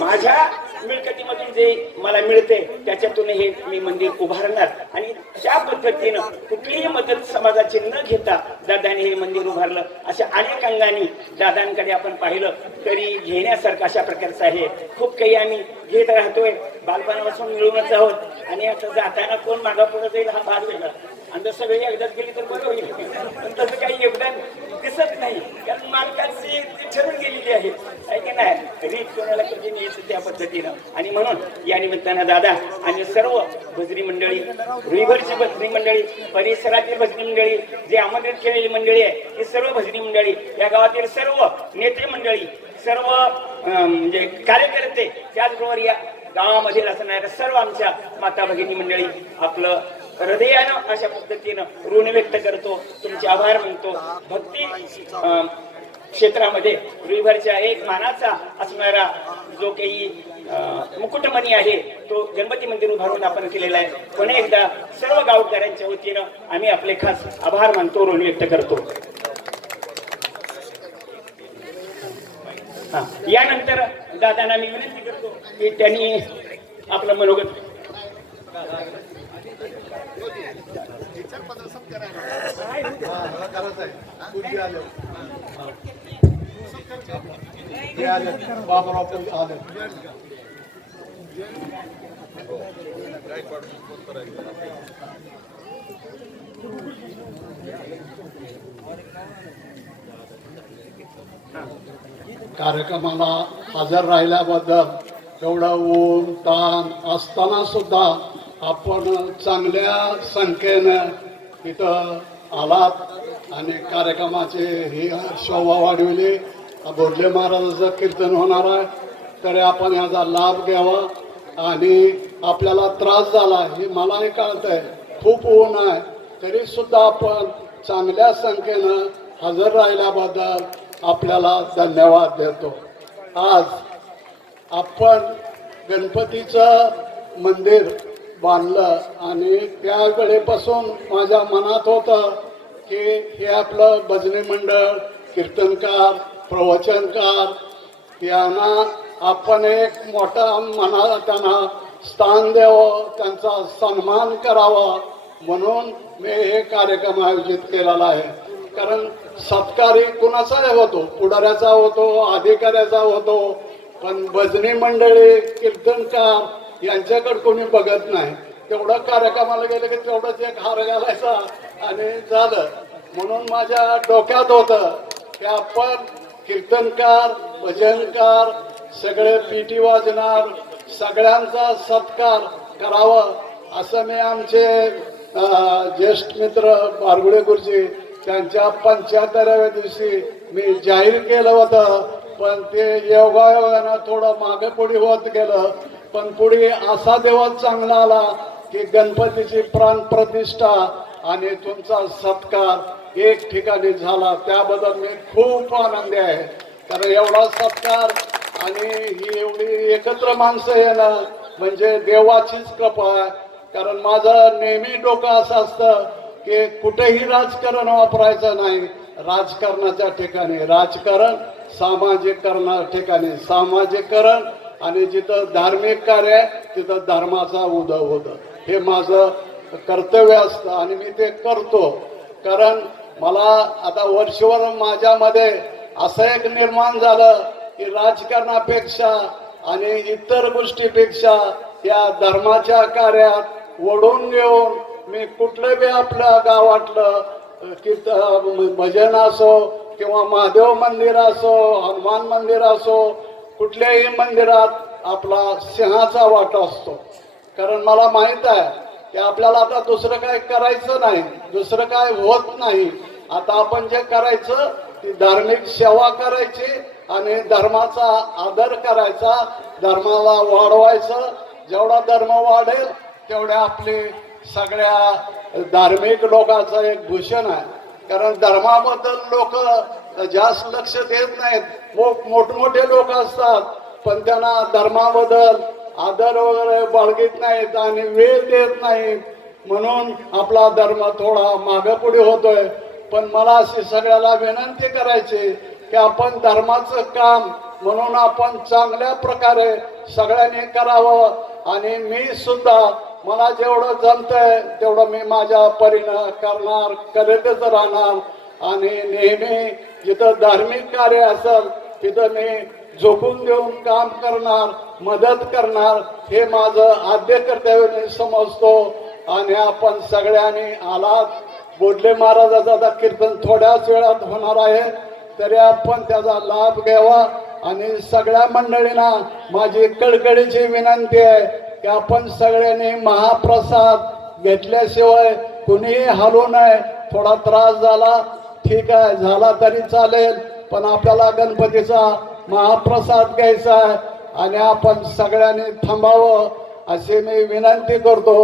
माझ्या मिळकतीमधून जे मला मिळते त्याच्यातून हे मी मंदिर उभारणार. आणि त्या पद्धतीनं कुठलीही मदत समाजाची न घेता दादांनी हे मंदिर उभारलं. अशा अनेक अंगाने दादांकडे आपण पाहिलं तरी घेण्यासारखं अशा प्रकारचं आहे. खूप काही आम्ही घेत राहतोय. बालपणापासून मिळूनच आहोत आणि आता जाताना कोण मागा पुढे जाईल हा भाग वेगळा. आणि सगळी एकदाच गेली तर बरं होईल, पण तसं काही योगदान दिसत नाही कारण मालकांची ठरून गेलेली आहे की नाही रीत कोणाला कधी न्यायचं त्या पद्धतीनं. आणि म्हणून या निमित्तानं दादा आणि सर्व भजनी मंडळी, रुईभरची भजनी मंडळी, परिसरातील भजनी मंडळी, जे आमंत्रित केलेली मंडळी आहे ही सर्व भजनी मंडळी, या गावातील सर्व नेते मंडळी, सर्व म्हणजे कार्यकर्ते, त्याचबरोबर या गावामध्ये असणाऱ्या सर्व आमच्या माता भगिनी मंडळी आपलं हृदयानं अशा पद्धतीनं ऋण व्यक्त करतो, तुमचे आभार मानतो. भक्ती क्षेत्रामध्ये रुईभरच्या एक मानाचा असणारा जो काही मुकुटमणी आहे तो गणपती मंदिर उभारून आपण केलेला आहे. पुन्हा एकदा सर्व गावकऱ्यांच्या वतीनं आम्ही आपले खास आभार मानतो, ऋण व्यक्त करतो. यानंतर दादांना मी विनंती करतो की त्यांनी आपलं मनोगत कार्यक्रमाला हजर राहिल्याबद्दल एवढं ऊन ताण असताना सुद्धा आपण चांगल्या संख्येनं इथं आलात आणि कार्यक्रमाचे ही शोभा वाढविली. बोधले महाराजाचं कीर्तन होणार आहे, तरी आपण याचा लाभ घ्यावा. आणि आपल्याला त्रास झाला हे मलाही कळतंय, खूप ऊन आहे, तरी सुद्धा आपण चांगल्या संख्येनं हजर राहिल्याबद्दल आपल्याला धन्यवाद देतो. आज आपण गणपतीचं मंदिर बांधलं आणि त्यावेळेपासून माझ्या मनात होतं की हे आपलं भजनी मंडळ, कीर्तनकार, प्रवचनकार यांना आपण एक मोठा मना त्यांना स्थान द्यावं, त्यांचा सन्मान करावा म्हणून मी हे कार्यक्रम आयोजित केलेला आहे. कारण सत्कारी कुणाचाही होतो, पुढाऱ्याचा होतो, अधिकाऱ्याचा होतो, पण भजनी मंडळी, कीर्तनकार यांच्याकडे कोणी बघत नाही. तेवढं कार्यक्रमाला गेलं की तेवढंच एक हार घालायचा आणि झालं. म्हणून माझ्या डोक्यात होतं की आपण कीर्तनकार, भजनकार, सगळे पिटी वाजणार, सगळ्यांचा सत्कार करावा असं मी आमचे ज्येष्ठ मित्र बारगुडे गुरुजी त्यांच्या 75व्या दिवशी मी जाहीर केलं होतं. पण ते योगायोगानं थोडं मागे पुढे होत गेलं. पण पुढे असा दिवस चांगला आला की गणपतीची प्राण प्रतिष्ठा आणि तुमचा सत्कार एक ठिकाणी झाला. त्याबद्दल मी खूप आनंदी आहे. कारण एवढा सत्कार आणि ही एवढी एकत्र माणसं येणं म्हणजे देवाचीच कृपा आहे. कारण माझं नेहमी डोकं असं असतं की कुठेही राजकारण वापरायचं नाही. राजकारणाच्या ठिकाणी राजकारण, सामाजिकरणा ठिकाणी सामाजिकरण आणि जिथं धार्मिक कार्य आहे तिथं धर्माचा उदय होतं. हे माझं कर्तव्य असतं आणि मी ते करतो. कारण मला आता वर्षभर माझ्यामध्ये असं एक निर्माण झालं की राजकारणापेक्षा आणि इतर गोष्टीपेक्षा या धर्माच्या कार्यात ओढून घेऊन मी कुठलं बी आपल्या गावातलं भजन असो किंवा महादेव मंदिर असो, हनुमान मंदिर असो, कुठल्याही मंदिरात आपला सिंहाचा वाटा असतो. कारण मला माहित आहे की आपल्याला आता दुसरं काय करायचं नाही, दुसरं काय होत नाही. आता आपण जे करायचं ती धार्मिक सेवा करायची आणि धर्माचा आदर करायचा, धर्माला वाढवायचं. जेवढा धर्म वाढेल तेवढ्या आपले सगळ्या धार्मिक लोकांचं एक भूषण आहे. कारण धर्माबद्दल लोक जास्त लक्ष देत नाहीत. मोठमोठे लोक असतात पण त्यांना धर्माबद्दल आदर वगैरे बाळगीत नाहीत आणि वेळ देत नाहीत. म्हणून आपला धर्म थोडा मागे पुढे होतोय. पण मला अशी सगळ्याला विनंती करायची की आपण धर्माचं काम म्हणून आपण चांगल्या प्रकारे सगळ्यांनी करावं. आणि मी सुद्धा मला जेवढं जमतंय तेवढं मी माझ्या परीनं करणार, करीतच राहणार. आणि नेहमी जिथं धार्मिक कार्य असेल तिथं मी झोकून देऊन काम करणार, मदत करणार. हे माझं आद्य कर्तव्य मी समजतो. आणि आपण सगळ्यांनी आलात. बोधले महाराजाचं आता कीर्तन थोड्याच वेळात होणार आहे, तरी आपण त्याचा लाभ घ्यावा. आणि सगळ्या मंडळींना माझी कळकळीची विनंती आहे की आपण सगळ्यांनी महाप्रसाद घेतल्याशिवाय कुणीही हलू नये. थोडा त्रास झाला ठीक आहे, झाला तरी चालेल, पण आपल्याला गणपतीचा महाप्रसाद घ्यायचा आहे आणि आपण सगळ्यांनी थांबावं अशी मी विनंती करतो.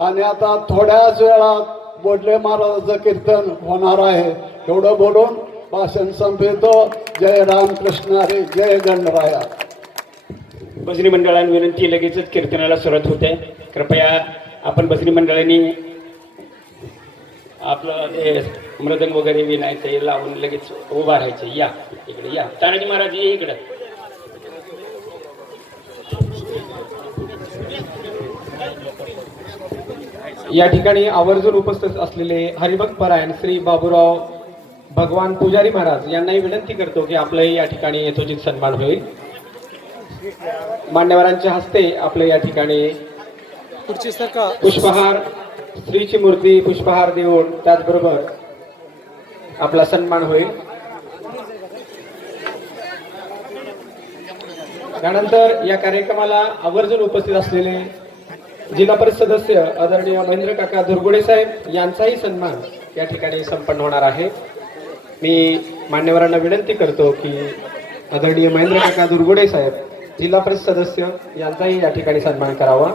आणि आता थोड्याच वेळात बोडले महाराजांचं कीर्तन होणार आहे. एवढं बोलून भाषण संपवितो. जय रामकृष्ण हरी, जय गणराया. भजनी मंडळांना विनंती, लगेचच कीर्तनाला सुरुवात होते. कृपया आपण भजनी मंडळांनी आपलं ते मृदंग वगैरे विनायचं हे लावून लगेच उभा राहायचं. या इकडे या, तानाजी महाराज ये इकडे. या ठिकाणी आवर्जून उपस्थित असलेले हरिभक्त परायण श्री बाबूराव भगवान पुजारी महाराज यांनाही विनंती करतो की आपलाही या ठिकाणी यथोचित सन्मान होईल. मान्यवरांच्या हस्ते आपल्या या ठिकाणी पुढची सरका पुष्पहार, श्रीची मूर्ती पुष्पहार देऊन त्याचबरोबर आपला सन्मान होईल. त्यानंतर या कार्यक्रमाला आवर्जून उपस्थित असलेले जिल्हा परिषद सदस्य आदरणीय महेंद्र काका दुर्गुडे साहेब यांचाही सन्मान या ठिकाणी संपन्न होणार आहे. मी मान्यवरांना विनंती करतो की आदरणीय महेंद्र काका दुर्गुडे साहेब जिल्हा परिषद सदस्य यांचाही या ठिकाणी सन्मान करावा.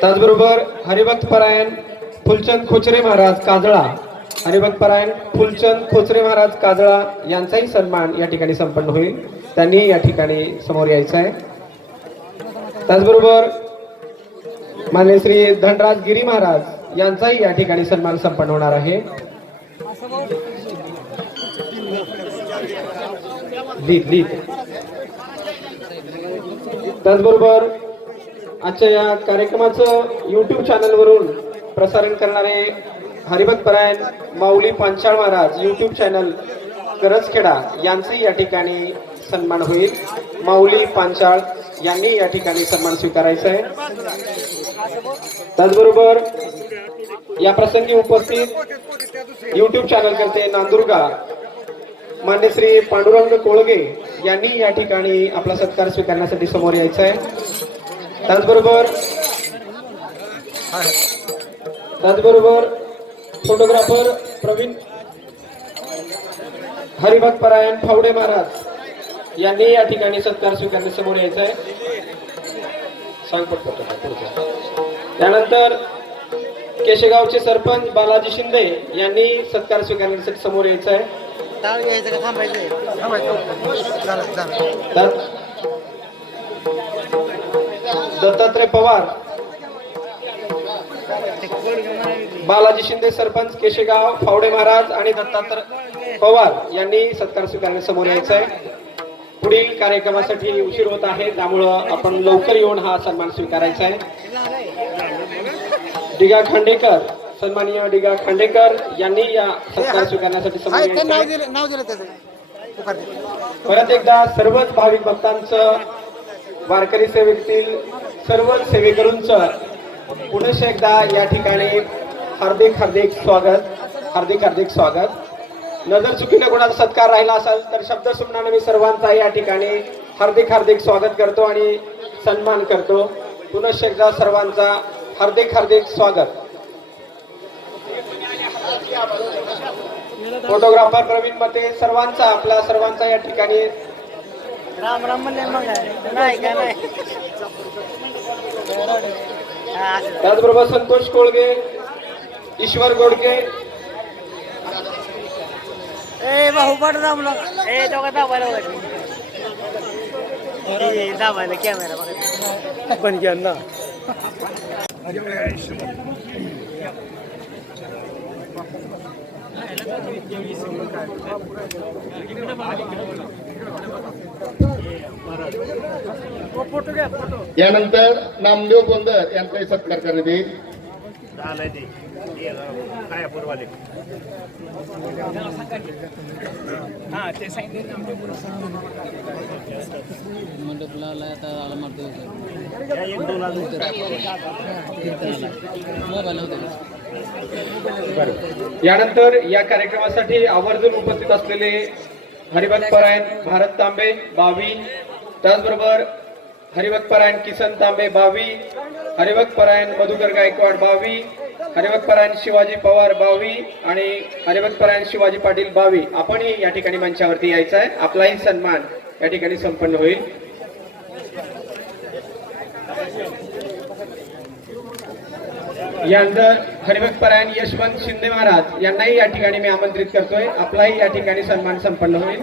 त्याचबरोबर हरिभक्त परायण फुलचंद खोचरे महाराज काजळा, हरिभक्त परायण फुलचंद खोचरे महाराज काजळा यांचाही सन्मान या ठिकाणी संपन्न होईल. त्यांनी या ठिकाणी समोर यायचं आहे. त्याचबरोबर मान्य श्री धनराज गिरी महाराज यांचाही या ठिकाणी सन्मान संपन्न होणार आहे. त्याचबरोबर आजच्या या कार्यक्रमाचं YouTube चॅनलवरून प्रसारण करणारे हरिभक्त परायण माऊली पांचाळ महाराज YouTube चॅनल करजखेडा यांचंही या ठिकाणी सन्मान होईल. माऊली पांचाळ यांनी या ठिकाणी सन्मान स्वीकारायचा आहे. त्याचबरोबर या प्रसंगी उपस्थित YouTube चॅनल करते नांदुर्गा मान्य श्री पांडुरंग कोळगे यांनी या ठिकाणी आपला सत्कार स्वीकारण्यासाठी समोर यायचं आहे. त्याचबरोबर फोटोग्राफर प्रवीण हरिभक्त परायण फावडे महाराज यांनी या ठिकाणी सत्कार स्वीकारण्यासमोर यायचं आहे. त्यानंतर केशेगावचे सरपंच बालाजी शिंदे यांनी सत्कार स्वीकारण्यासाठी समोर यायचं आहे. दत्तात्रय पवार, बालाजी शिंदे सरपंच केशेगाव, फावडे महाराज आणि दत्तात्रय पवार यांनी सत्कार स्वीकारण्यासमोर यायचं आहे. पुढील कार्यक्रमासाठी उशीर होत आहे, त्यामुळं आपण लवकर येऊन हा सन्मान स्वीकारायचा आहे. डिगा खांडेकर, सन्माननीय डिगा खांडेकर यांनी या सत्कार स्वीकारण्यासाठी समोर यायचं आहे. परत एकदा सर्वच भाविक भक्तांचं, वारकरी सेवेतील सर्वच सेवेकरूंचं पुनश्च एकदा या ठिकाणी हार्दिक स्वागत. नजर चुकीने कोणाचा सत्कार राहिला असेल तर शब्द सुमनाने मी सर्वांचा या ठिकाणी हार्दिक स्वागत करतो आणि सन्मान करतो. पुनश्च एकदा सर्वांचा हार्दिक स्वागत. फोटोग्राफर प्रवीण मते सर्वांचा, आपल्या सर्वांचा या ठिकाणी राम राम म्हणले मग नाही का नाही. त्याचबरोबर संतोष कोळगे, ईश्वर गोडके, ए भाऊ पाठ दाबला, ए दोघं दाबायला दाबायला कॅमेरा बघा पण घ्या ना. यानंतर नामदेव गोंदर यांचाही सत्कार करण्यात येईल. झालंय ते काय पूर्वाले हा ते सांगितलं. यानंतर या कार्यक्रमासाठी आवर्जून उपस्थित असलेले हरिभक्त परायण भारत तांबे बावी, त्याचबरोबर हरिभक्त परायण किसन तांबे बावी, हरिभक्त परायण मधुकर गायकवाड बावी, हरिभक्तपरायण शिवाजी पवार बावी आणि हरिभक्तपरायण शिवाजी पाटील बावी आपणही या ठिकाणी मंचावरती यायचं आहे. आपलाही सन्मान या ठिकाणी संपन्न होईल. यानंतर हरिभक्तपरायण यशवंत शिंदे महाराज यांनाही या ठिकाणी मी आमंत्रित करतोय. आपलाही या ठिकाणी सन्मान संपन्न होईल.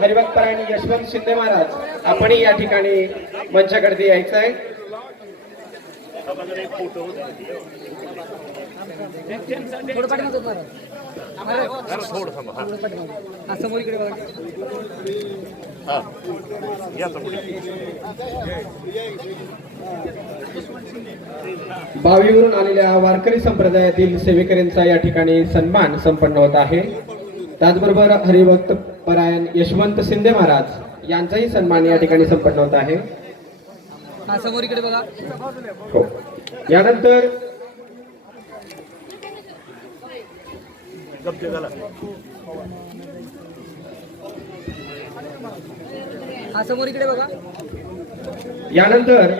हरिभक्तपरायण यशवंत शिंदे महाराज आपणही या ठिकाणी मंचाकडे यायचं आहे. थोडं थांबा. समोर इकडे बघा. या समोर. बावीवरून आलेल्या वारकरी संप्रदायातील सेवेकऱ्यांचा या ठिकाणी सन्मान संपन्न होत आहे. त्याचबरोबर हरिभक्तपरायण यशवंत शिंदे महाराज यांचाही सन्मान या ठिकाणी संपन्न होत आहे. समोर इकडे बघा. हो. यानंतर गप्पे झाला. समोर इकडे बघा. यानंतर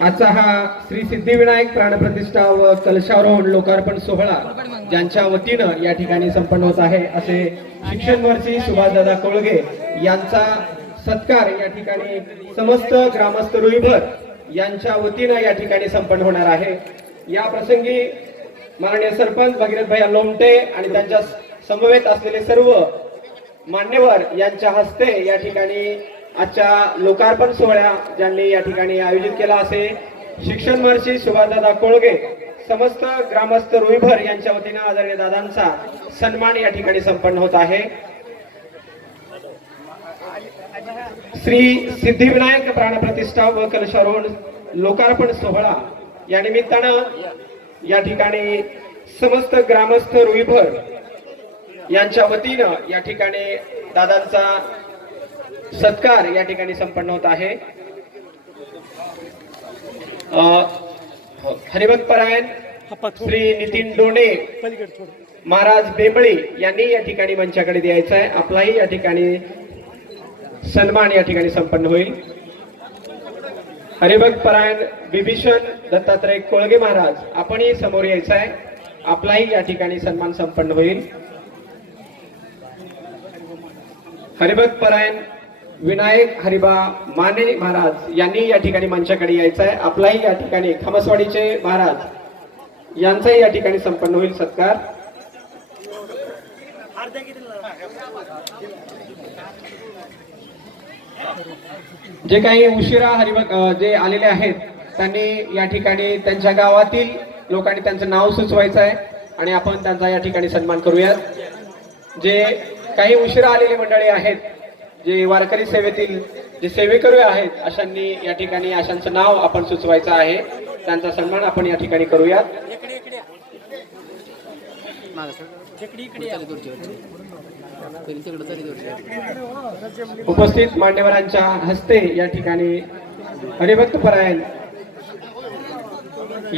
आजचा हा श्री सिद्धिविनायक प्राणप्रतिष्ठा व कलशारोहण लोकार्पण सोहळा ज्यांच्या वतीनं या ठिकाणी संपन्न होत आहे असे शिक्षणवर्षी सुभाषदादा कोळगे यांचा सत्कार या ठिकाणी समस्त ग्रामस्थ रुईभर यांच्या वतीनं या ठिकाणी संपन्न होणार आहे. या प्रसंगी माननीय सरपंच भगीरथ भैया लोमटे आणि त्यांच्या समवेत असलेले सर्व मान्यवर यांच्या हस्ते या ठिकाणी आजच्या लोकार्पण सोहळ्या ज्यांनी या ठिकाणी आयोजित केला असे शिक्षण महर्षी सुभाषदादा कोळगे समस्त ग्रामस्थ रुईभर यांच्या वतीनं आदरणीय दादांचा सन्मान या ठिकाणी संपन्न होत आहे. श्री सिद्धिविनायक प्राणप्रतिष्ठा व कलशारोहण लोकार्पण सोहळा या निमित्तानं या ठिकाणी समस्त ग्रामस्थ रुईभर यांच्या वतीनं या ठिकाणी दादांचा सत्कार या ठिकाणी संपन्न होत आहे. हरिभक्तपरायण श्री नितीन डोणे महाराज बेंबळे यांनी या ठिकाणी मंचाकडे द्यायचं आहे. आपलाही या ठिकाणी सन्मान या ठिकाणी संपन्न होईल. हरिभक्तपरायण विभीषण दत्तात्रय कोळगे महाराज आपणही समोर यायचं आहे. आपलाही या ठिकाणी सन्मान संपन्न होईल. हरिभक्तपरायण विनायक हरिबा माने महाराज यांनी या ठिकाणी मंचाकडे यायचं आहे. आपलाही या ठिकाणी खमसवाडीचे महाराज यांचाही या ठिकाणी संपन्न होईल सत्कार. जे काही उशिरा जे आलेले आहेत त्यांनी या ठिकाणी त्यांच्या गावातील लोकांनी त्यांचं नाव सुचवायचं आहे आणि आपण त्यांचा या ठिकाणी सन्मान करूयात. जे काही उशिरा आलेले मंडळी आहेत, जे वारकरी सेवेतील जे सेवेकरू आहेत अशांनी या ठिकाणी अशांचं नाव आपण सुचवायचं आहे. त्यांचा सन्मान आपण या ठिकाणी करूयात. उपस्थित मान्यवरांच्या हस्ते या ठिकाणी हरिभक्तपरायण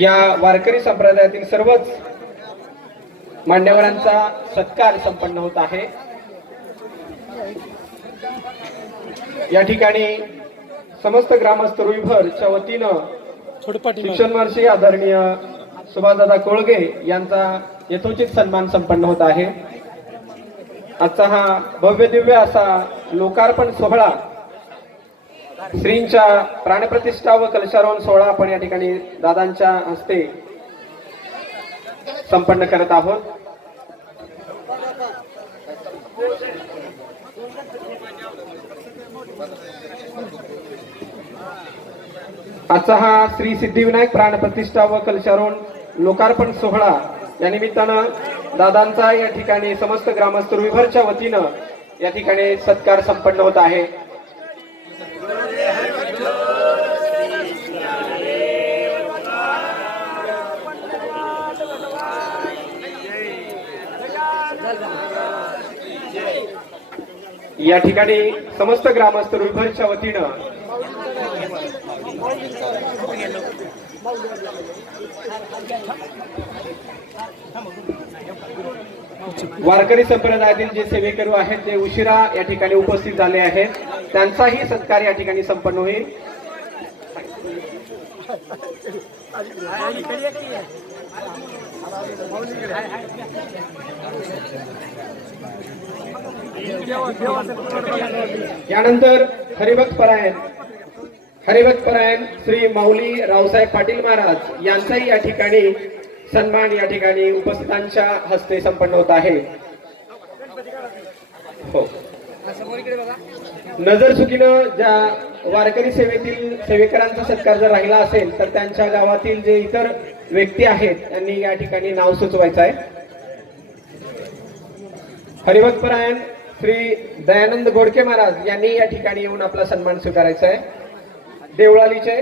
या वारकरी संप्रदायातील सर्वच मान्यवरांचा सत्कार संपन्न होत आहे. या ठिकाणी समस्त ग्रामस्थ रुईभरच्या वतीनं शिक्षण महर्षी आदरणीय सुभाषदादा कोळगे यांचा यथोचित सन्मान संपन्न होत आहे. आजचा हा भव्य दिव्य असा लोकार्पण सोहळा श्रींच्या प्राणप्रतिष्ठा व कलशारोहण सोहळा आपण या ठिकाणी दादांच्या हस्ते संपन्न करत आहोत. आजचा हा श्री सिद्धिविनायक प्राणप्रतिष्ठा व कलशारोहण लोकार्पण सोहळा या निमित्तानं दादांचा या ठिकाणी समस्त ग्रामस्थ रुईभरच्या वतीनं या ठिकाणी सत्कार संपन्न होत आहे. या ठिकाणी समस्त ग्रामस्थ रुईभरच्या वतीनं वारकरी संप्रदायातील जे सेवेकरू आहेत ते उशिरा या ठिकाणी उपस्थित झाले आहेत त्यांचाही सत्कार या ठिकाणी संपन्न होईल. यानंतर हरिभक्त परायण श्री माऊली रावसाहेब पाटील महाराज यांचाही या ठिकाणी सन्मान या ठिकाणी उपस्थितांच्या हस्ते संपन्न होत आहे. हो, नजर चुकीनं ज्या वारकरी सेवेतील सेवेकरांचा सत्कार जर राहिला असेल तर त्यांच्या गावातील जे इतर व्यक्ती आहेत त्यांनी या ठिकाणी नाव सुचवायचं आहे. हरिभक्त परायण श्री दयानंद गोडके महाराज यांनी या ठिकाणी येऊन आपला सन्मान स्वीकारायचा आहे देवळालीचे.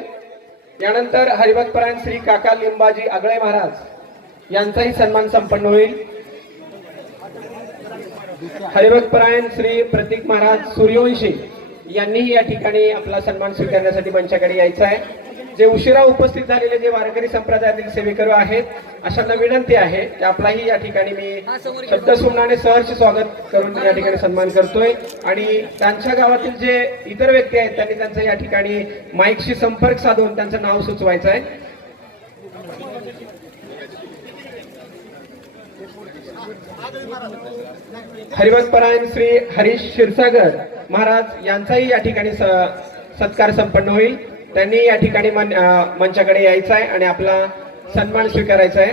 यानंतर हरिभक्त परायण श्री काका लिंबाजी आगळे महाराज यांचाही सन्मान संपन्न होईल. हरिभक्त परायण श्री प्रतीक महाराज सूर्यवंशी यांनीही या ठिकाणी आपला सन्मान स्वीकारण्यासाठी मंचाकडे यायचं आहे. जे उशिरा उपस्थित झालेले जे वारकरी संप्रदायातील सेवेकरू आहेत अशांना विनंती आहे की आपलाही या ठिकाणी मी शब्दसुमनाने सहर्ष स्वागत करून या ठिकाणी सन्मान करतोय. आणि त्यांच्या गावातील जे इतर व्यक्ती आहेत त्यांनी त्यांचं या ठिकाणी माईकशी संपर्क साधून त्यांचं नाव सुचवायचं आहे. हरिभक्त परायण श्री हरीश क्षीरसागर महाराज यांचाही या ठिकाणी सत्कार संपन्न होईल. त्यांनी या ठिकाणी मंचाकडे यायचं आहे आणि आपला सन्मान स्वीकारायचा आहे.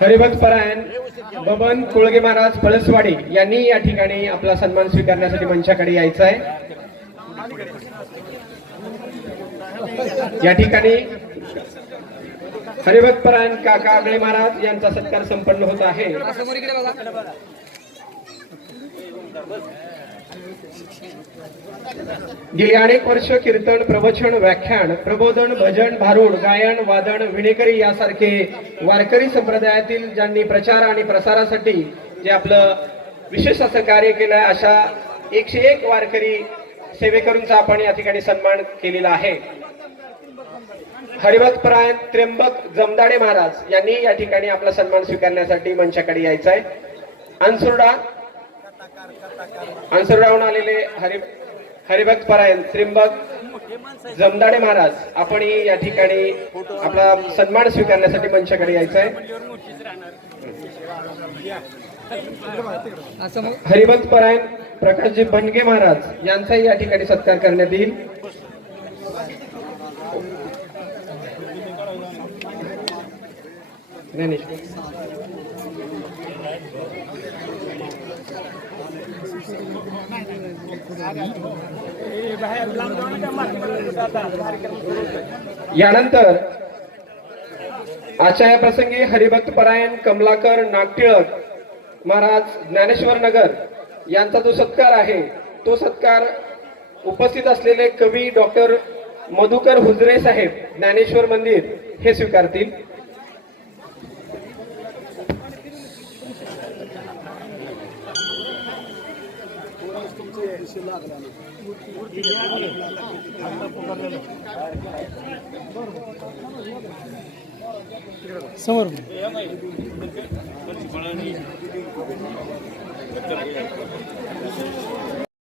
हरिभक्त परायण बबन कुळगे महाराज पळसवाडी यांनी या ठिकाणी आपला सन्मान स्वीकारण्यासाठी मंचाकडे यायचं आहे. या ठिकाणी हरिभक्त परायण काका आगळे महाराज यांचा सत्कार संपन्न होत आहे. गेली अनेक वर्ष कीर्तन, प्रवचन, व्याख्यान, प्रबोधन, भजन, भारुड, गायन, वादन, विणेकरी यासारखे वारकरी संप्रदायातील ज्यांनी प्रचार आणि प्रसारासाठी जे आपलं विशेष असं कार्य केलं आहे अशा 101 वारकरी सेवेकरूंचा आपण या ठिकाणी सन्मान केलेला आहे. हरिभक्त परायण त्र्यंबक जमदाडे महाराज यांनी या ठिकाणी आपला सन्मान स्वीकारण्यासाठी मंचाकडे यायचं आहे. अंसुरडाहून आलेले हरिभक्त परायण त्र्यंबक जमदाडे महाराज आपण या ठिकाणी आपला सन्मान स्वीकारण्यासाठी मंचाकडे यायचं आहे. हरिभक्त परायण प्रकाशजी बनगे महाराज यांचाही या ठिकाणी सत्कार करण्यात येईल. यानंतर आजच्या या प्रसंगी हरिभक्त परायण कमलाकर नागटिळक महाराज ज्ञानेश्वर नगर यांचा जो सत्कार आहे तो सत्कार उपस्थित असलेले कवी डॉक्टर मधुकर हुजरे साहेब ज्ञानेश्वर मंदिर हे स्वीकारतील. समोर